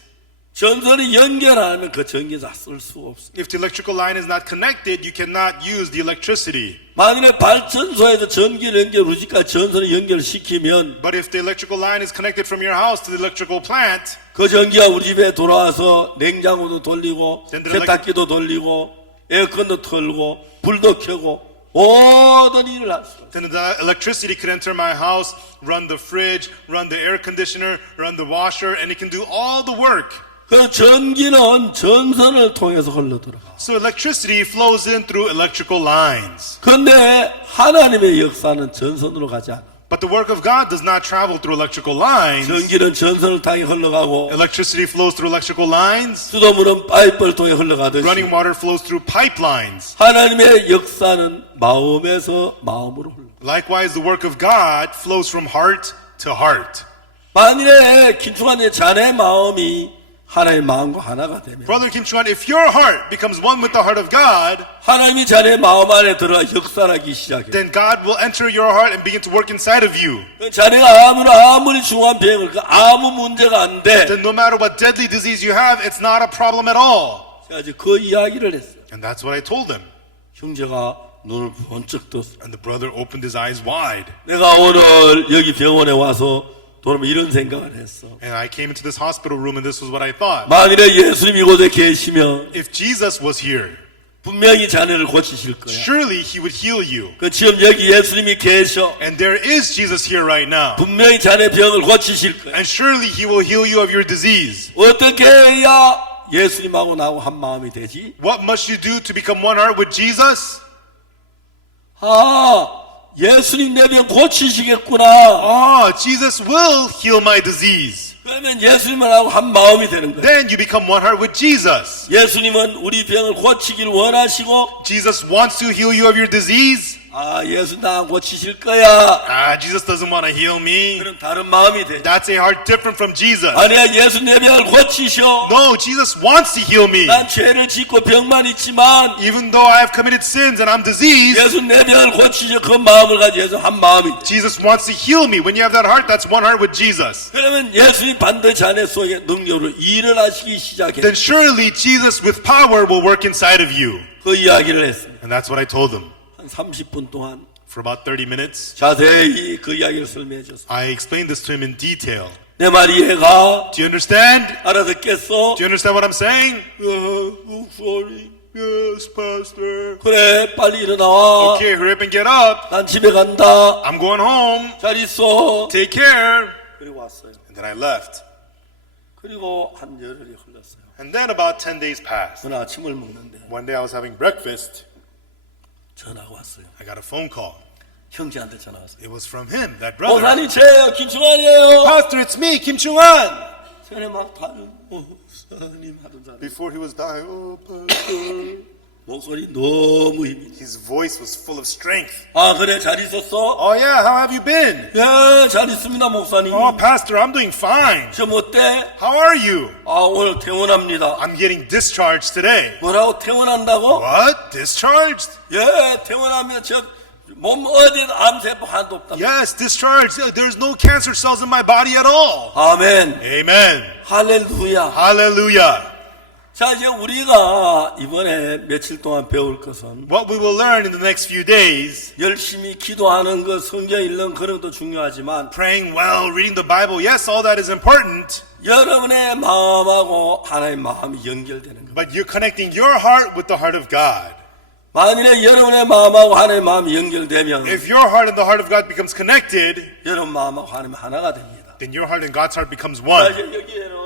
전선이 연결 안 하면 그 전기 다 쓸 수가 없어. if the electrical line is not connected, you cannot use the electricity. 만일에 발전소에서 전기를 연결 우지까지 전선을 연결시키면 But if the electrical line is connected from your house to the electrical plant, 그 전기가 우리 집에 돌아와서 냉장고도 돌리고 덴드레- 세탁기도 돌리고 에어컨도 틀고 불도 켜고 모든 일을 할 수 있어. then the electricity could enter my house, run the fridge, run the air conditioner, run the washer, and it can do all the work. 그 전기는 전선을 통해서 흘러들어가. So electricity flows in through electrical lines. 그런데 하나님의 역사는 전선으로 가지 않아. But the work of God does not travel through electrical lines. 전기는 전선을 통해 흘러가고 Electricity flows through electrical lines. 수돗물은 파이프를 통해 흘러가듯이 Running water flows through pipelines. 하나님의 역사는 마음에서 마음으로 흘러. Likewise, the work of God flows from heart to heart. 만일에 김충환의 자네 마음이 하나님의 마음과 하나가 되면 Brother Kim Chuan, if your heart becomes one with the heart of God, 하나님이 자네 마음 안에 들어가 역사하기 시작해. then God will enter your heart and begin to work inside of you. 자네가 아무리 중한 병을 아무 문제가 안 돼. Then no matter what deadly disease you have, it's not a problem at all. 제가 이제 그 이야기를 했어요. And that's what I told him. 형제가 눈을 번쩍 떴어. And the brother opened his eyes wide. 내가 오늘 여기 병원에 와서 돌아오면 이런 생각을 했어. And I came into this hospital room and this was what I thought. 만일에 예수님 이곳에 계시면 If Jesus was here, 분명히 자네를 고치실 거야. surely he would heal you. 그 지금 여기 예수님이 계셔. And there is Jesus here right now. 분명히 자네 병을 고치실 거야. And surely he will heal you of your disease. 어떻게 해야 예수님하고 나하고 한 마음이 되지? What must you do to become one heart with Jesus? 예수님 내 병 고치시겠구나. Jesus will heal my disease. 그러면 예수님하고 한 마음이 되는 거야. Then you become one heart with Jesus. 예수님은 우리 병을 고치길 원하시고 Jesus wants to heal you of your disease. 예수 나 고치실 거야. Jesus doesn't want to heal me. 그럼 다른 마음이 돼. That's a heart different from Jesus. 아니야, 예수 내 병을 고치셔. No, Jesus wants to heal me. 난 죄를 짓고 병만 있지만 Even though I have committed sins and I'm diseased, 예수 내 병을 고치셔. 그 마음을 가지고 예수 한 마음이 돼. Jesus wants to heal me. When you have that heart, that's one heart with Jesus. 그러면 예수님 반드시 자네 속에 능력으로 일을 하시기 시작해. Then surely Jesus with power will work inside of you. 그 이야기를 했습니다. And that's what I told him. 한 30분 동안 For about 30 minutes, 자세히 그 이야기를 설명해 줬어. I explained this to him in detail. 내 말 이해가? Do you understand? 알아듣겠어? Do you understand what I'm saying? 목소리. Yes, Pastor. 그래, 빨리 일어나와. Okay, hurry up and get up. 난 집에 간다. I'm going home. 잘 있어. Take care. 그리고 왔어요. And then I left. 그리고 한 열흘이 흘렀어요. And then about 10 days passed. 저는 아침을 먹는데 One day I was having breakfast. 전화가 왔어요. I got a phone call. 형제한테 전화 왔어요. It was from him, that brother. 목사님 저예요. 김충환이에요. Pastor, it's me, Kim Chung-an. 전에 막 다른 목사님 하던 사람. Before he was dying, oh, Pastor. 목소리 너무 힘이. His voice was full of strength. 그래 잘 있었어? Oh, yeah, how have you been? 예, 잘 있습니다 목사님. Oh, Pastor, I'm doing fine. 저 어때? How are you? 오늘 퇴원합니다. I'm getting discharged today. 뭐라고 퇴원한다고? What? Discharged? 예, 퇴원하면 저 몸 어디에도 암세포 하나도 없다. Yes, discharged. There's no cancer cells in my body at all. 아멘. Amen. 할렐루야. Hallelujah. 자, 이제 우리가 이번에 며칠 동안 배울 것은 What we will learn in the next few days, 열심히 기도하는 것, 성경 읽는 그런 것도 중요하지만 praying well, reading the Bible, yes, all that is important, 여러분의 마음하고 하나님의 마음이 연결되는 것. but you're connecting your heart with the heart of God. 만일에 여러분의 마음하고 하나님의 마음이 연결되면 If your heart and the heart of God becomes connected, 여러분 마음하고 하나님 하나가 됩니다. then your heart and God's heart becomes 자, one. 이제 여기에는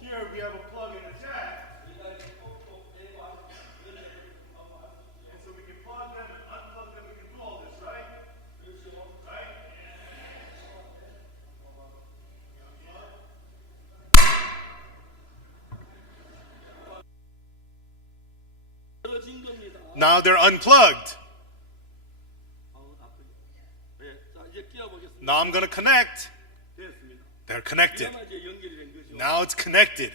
Here we have a plug in the jack. So we can plug them and unplug them, we can do all this, right? Right? 끊어진 겁니다. Now they're unplugged. 네, 자 이제 끼워보겠습니다. Now I'm going to connect. 됐습니다. They're connected. 이제 연결이 된 거죠. Now it's connected.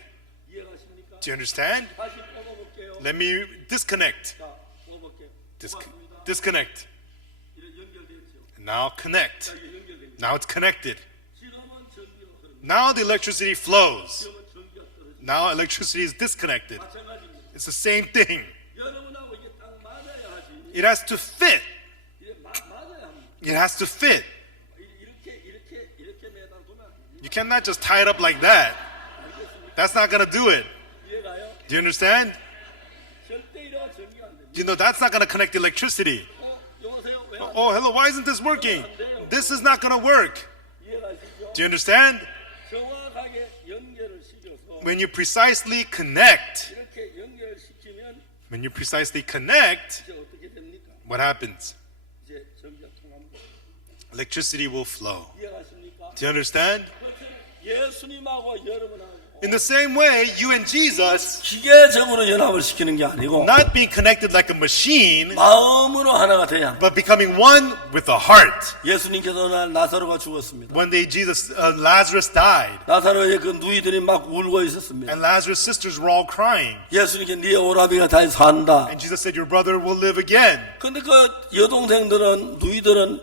이해가십니까? Do you understand? 다시 뽑아볼게요. Let me disconnect. 자, 뽑아볼게요. 뽑았습니다. Disconnect. 이제 연결됐죠. Now connect. 자, 이제 연결됩니다. Now it's connected. 지금은 전기가 흐릅니다. Now the electricity flows. 지금은 전기가 떨어집니다. Now electricity is disconnected. 마찬가지입니다. It's the same thing. 여러분하고 이게 딱 맞아야 하지. It has to fit. 이게 맞아야 합니다. It has to fit. 이렇게 매달 두면 안 돼요. You cannot just tie it up like that. That's not going to do it. 이해가요? Do you understand? 절대 이래가 전기가 안 됩니다. You know, that's not going to connect electricity. 여보세요? 왜 안 Oh, hello, why isn't this working? This is not going to work. 이해가시죠? Do you understand? 정확하게 연결을 시켜서 When you precisely connect, 이렇게 연결시키면 when you precisely connect, 이제 어떻게 됩니까? what happens? 이제 전기가 통합니다. Electricity will flow. 이해가십니까? Do you understand? 예수님하고 여러분하고 In the same way, you and Jesus, 기계적으로 연합을 시키는 게 아니고 not being connected like a machine, 마음으로 하나가 돼야 합니다. but becoming one with the heart. 예수님께서는 나사로가 죽었습니다. One day, Lazarus died, 나사로의 그 누이들이 막 울고 있었습니다. and Lazarus' sisters were all crying. 예수님께 네 오라비가 다시 산다. And Jesus said, your brother will live again. 근데 그 여동생들은 누이들은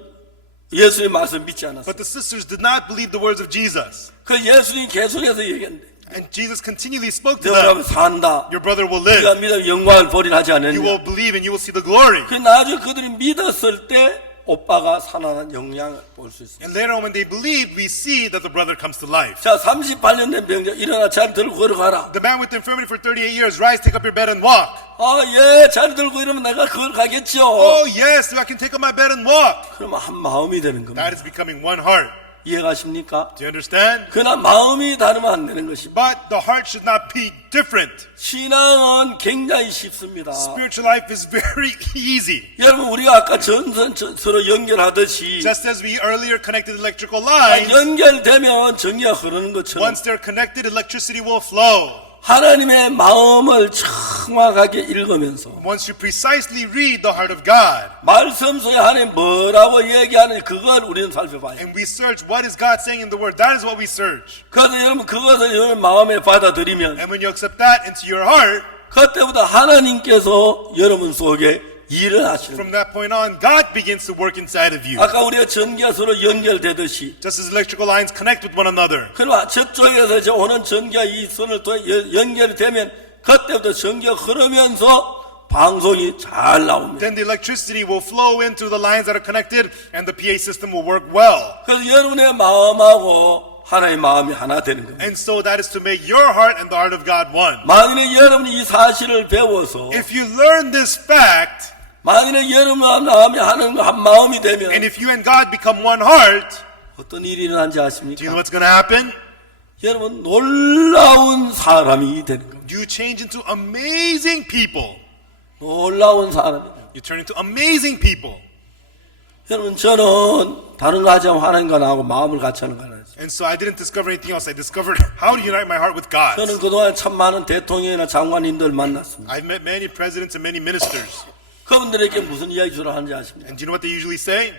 예수님 말씀 믿지 않았어요. But the sisters did not believe the words of Jesus. 그 예수님 계속해서 얘기했는데 And Jesus continually spoke 네 to 오라비 them, 산다. your brother will 네가 live. 믿어 영광을 버리하지 You will 않았냐. believe and you will see the glory. 그 나중에 그들이 믿었을 때 오빠가 살아나는 영향을 볼 수 있어요. And later on, when they believed, we see that the brother comes to life. 자, 38년 된 병자 일어나 잘 들고 걸어가라. The man with infirmity for 38 years, rise, take up your bed and walk. 아, 예, 잘 들고 이러면 내가 그걸 가겠죠. Oh, yes, I can take up my bed and walk. 그러면 한 마음이 되는 겁니다. That is becoming one heart. 이해가십니까? Do you understand? 그러나 마음이 다르면 안 되는 것입니다. But the heart should not be different. 신앙은 굉장히 쉽습니다. Spiritual life is very easy. 여러분, 우리가 아까 서로 연결하듯이 Just as we earlier connected electrical lines, 연결되면 전기가 흐르는 것처럼 once they're connected, electricity will flow. 하나님의 마음을 정확하게 읽으면서 Once you precisely read the heart of God, 말씀 속에 하나님 뭐라고 얘기하는지 그걸 우리는 살펴봐요. and we search what is God saying in the Word, that is what we search. 그래서 여러분 그것을 여러분 마음에 받아들이면 And when you accept that into your heart, 그때부터 하나님께서 여러분 속에 일을 하시는 from 거예요. that point on, God begins to work inside of you. 아까 우리가 전기가 서로 연결되듯이 Just as electrical lines connect with one another. 그러나 저쪽에서 이제 오는 전기가 이 선을 통해 연결이 되면 그때부터 전기가 흐르면서 방송이 잘 나옵니다. Then the electricity will flow into the lines that are connected, and the PA system will work well. 그래서 여러분의 마음하고 하나의 마음이 하나 되는 겁니다. And so that is to make your heart and the heart of God one. 만일에 여러분이 이 사실을 배워서 If you learn this fact, 만일에 여러분과 마음이 한 마음이 되면 and if you and God become one heart, 어떤 일이 일어난지 do you know 아십니까? what's going to happen? 여러분 놀라운 사람이 되는 겁니다. You change into amazing people. 놀라운 사람이. You turn into amazing people. 여러분 저는 다른 거 하지 않고 하나님과 나하고 마음을 같이 하는 거 하나 있어요. And so I didn't discover anything else. I discovered how to unite my heart with God. 저는 그동안 참 많은 대통령이나 장관님들 만났습니다. I've met many presidents and many ministers. 그분들에게 무슨 이야기 주로 하는지 아십니까? And do you know what they usually say?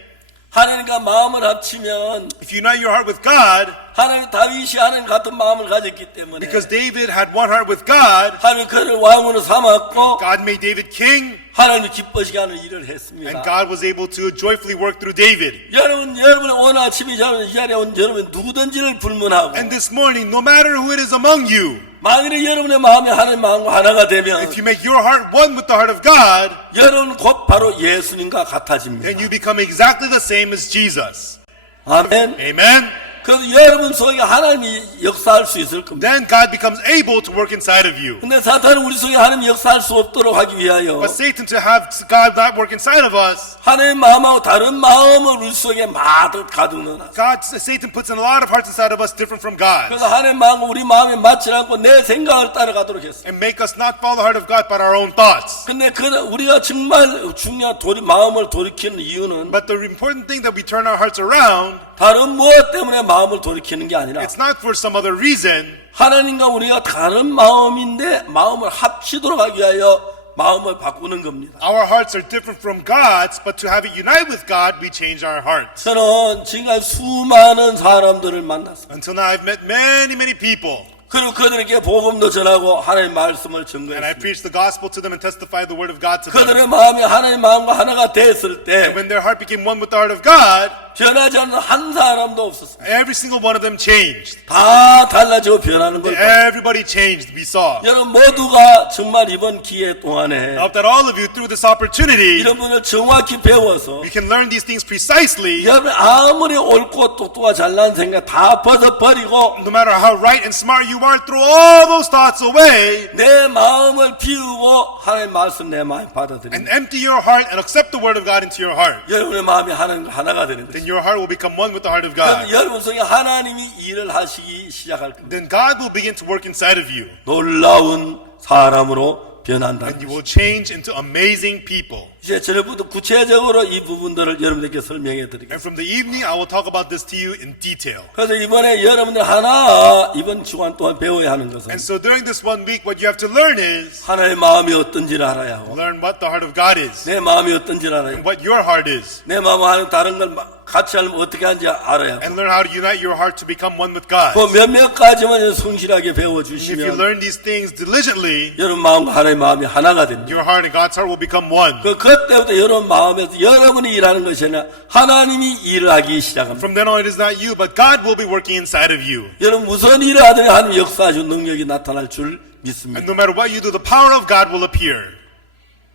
하나님과 마음을 합치면 If you unite your heart with God, 하나님 다윗이 하나님 같은 마음을 가졌기 때문에 because David had one heart with God, 하나님 그를 왕으로 삼았고 God made David king, 하나님이 기뻐시게 하는 일을 and 했습니다. God was able to joyfully work through David. 여러분의 오늘 아침에 이 자리에 온 여러분 누구든지를 불문하고 And this morning, no matter who it is among you, 만일에 여러분의 마음이 하나님 마음과 하나가 되면 if you make your heart one with the heart of God, 여러분 곧 바로 예수님과 같아집니다. then you become exactly the same as Jesus. 아멘. Amen? 그래서 여러분 속에 하나님이 역사할 수 있을 겁니다. Then God becomes able to work inside of you. 근데 사탄은 우리 속에 하나님 역사할 수 없도록 하기 위하여 But Satan, to have God not work inside of us, 하나님의 마음하고 다른 마음을 우리 속에 마구 가득 넣어놨어요. Satan puts in a lot of hearts inside of us different from God, 그래서 하나님 마음과 우리 마음에 맞지 않고 내 생각을 따라가도록 했어요. and make us not follow the heart of God but our own thoughts. 근데 우리가 정말 중요한 마음을 돌이키는 이유는 But the important thing that we turn our hearts around, 다른 무엇 때문에 마음을 돌이키는 게 아니라 it's not for some other reason. 하나님과 우리가 다른 마음인데 마음을 합치도록 하기 위하여 마음을 바꾸는 겁니다. Our hearts are different from God's, but to have it unite with God, we change our hearts. 저는 지금까지 수많은 사람들을 만났습니다. Until now, I've met many, many people. 그리고 그들에게 복음도 전하고 하나님의 말씀을 And I 증거했습니다. preach the gospel to them and testify the word of God to them. 그들의 마음이 하나님의 마음과 하나가 됐을 때 When their heart became one with the heart of God, 변하지 않는 한 사람도 없었습니다. every single one of them changed. 다 달라지고 변하는 걸 봐요. Everybody changed, we saw. 여러분 모두가 정말 이번 기회 동안에 I hope that all of you, through this opportunity, 이런 분을 정확히 배워서 we can learn these things precisely. 여러분 아무리 옳고 똑똑하고 잘난 생각 다 벗어버리고 No matter how right and smart you are, throw all those thoughts away 내 마음을 비우고 하나님의 말씀 내 마음에 and 받아들이는 empty your heart and accept the word of God into your heart. 여러분의 마음이 하나님과 하나가 되는 Then 것입니다. your heart will become one with the heart of 그럼 God. 여러분 속에 하나님이 일을 하시기 시작할 겁니다. Then God will begin to work inside of you, 놀라운 사람으로 변한다는 and you 것입니다. will change into amazing people. 이제 저녁부터 구체적으로 이 부분들을 여러분들께 설명해 And 드리겠습니다. from the evening, I will talk about this to you in detail. 그래서 이번에 여러분들 하나 이번 주간 동안 배워야 하는 것은 And so during this 1 week, what you have to learn is 하나님의 마음이 어떤지를 알아야 하고 learn what the heart of God is 내 마음이 어떤지를 알아야 and 하고 what your heart is, 내 마음과 하나님 다른 걸 같이 하려면 어떻게 하는지 알아야 하고 and learn how to unite your heart to become one with God. 그 몇몇 가지만 성실하게 And if you 배워주시면 learn these things diligently, 여러분 마음과 하나님의 마음이 하나가 됩니다. your heart and God's heart will become one. 그때부터 여러분 마음에서 여러분이 일하는 것이 아니라 하나님이 일을 하기 시작합니다. From then on, it is not you, but God will be working inside of you. 여러분 무슨 일을 하든지 하나님 역사하시는 능력이 나타날 줄 And 믿습니다. no matter what you do, the power of God will appear.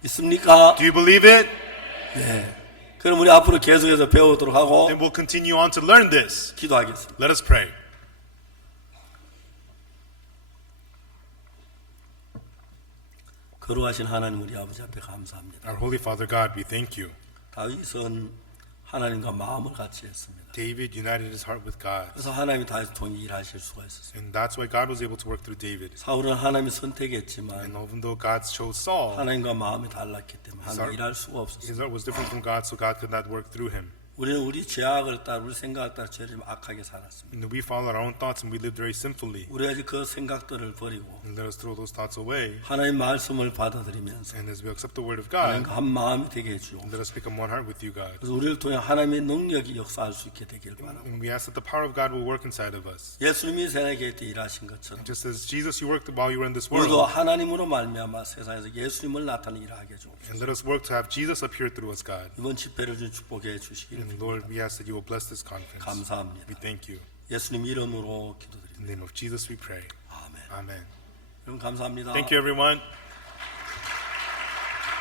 믿습니까? Do you believe it? 네. 그럼 우리 앞으로 계속해서 배우도록 하고 Then we'll continue on to learn this. 기도하겠습니다. Let us pray. 거룩하신 하나님 우리 아버지 앞에 감사합니다. Our Holy Father God, we thank you. 다윗은 하나님과 마음을 같이 했습니다. David united his heart with God. 그래서 하나님이 다윗을 통해 일하실 수가 있었어요. And that's why God was able to work through David. 사울은 하나님이 선택했지만 And even though God chose Saul, 하나님과 마음이 달랐기 때문에 하나님 일할 수가 없었어요. his heart was different from God, so God could not work through him. 우리는 우리 죄악을 따라 우리 생각을 따라 죄를 좀 악하게 살았습니다. And we followed our own thoughts and we lived very sinfully. 우리가 이제 그 생각들을 버리고 And let us throw those thoughts away. 하나님 말씀을 받아들이면서 And as we accept the word of God, 하나님과 한 마음이 되게 해주고 let us become one heart with you, God. 그래서 우리를 통해 하나님의 능력이 역사할 수 있게 되길 바랍니다. And we ask that the power of God will work inside of us. 예수님이 세상에 때 일하신 것처럼 Just as Jesus, you worked while you were in this 우리도 world. 하나님으로 말미암아 세상에서 예수님을 나타내는 일을 하게 해주고 And let us work to have Jesus appear through us, God. 이번 집회를 좀 축복해 주시기를 And Lord, we ask that you will bless this conference. 감사합니다. We thank you. 예수님 이름으로 In 기도드립니다. the name of Jesus we pray. 아멘. Amen. 여러분 감사합니다. Thank you, everyone.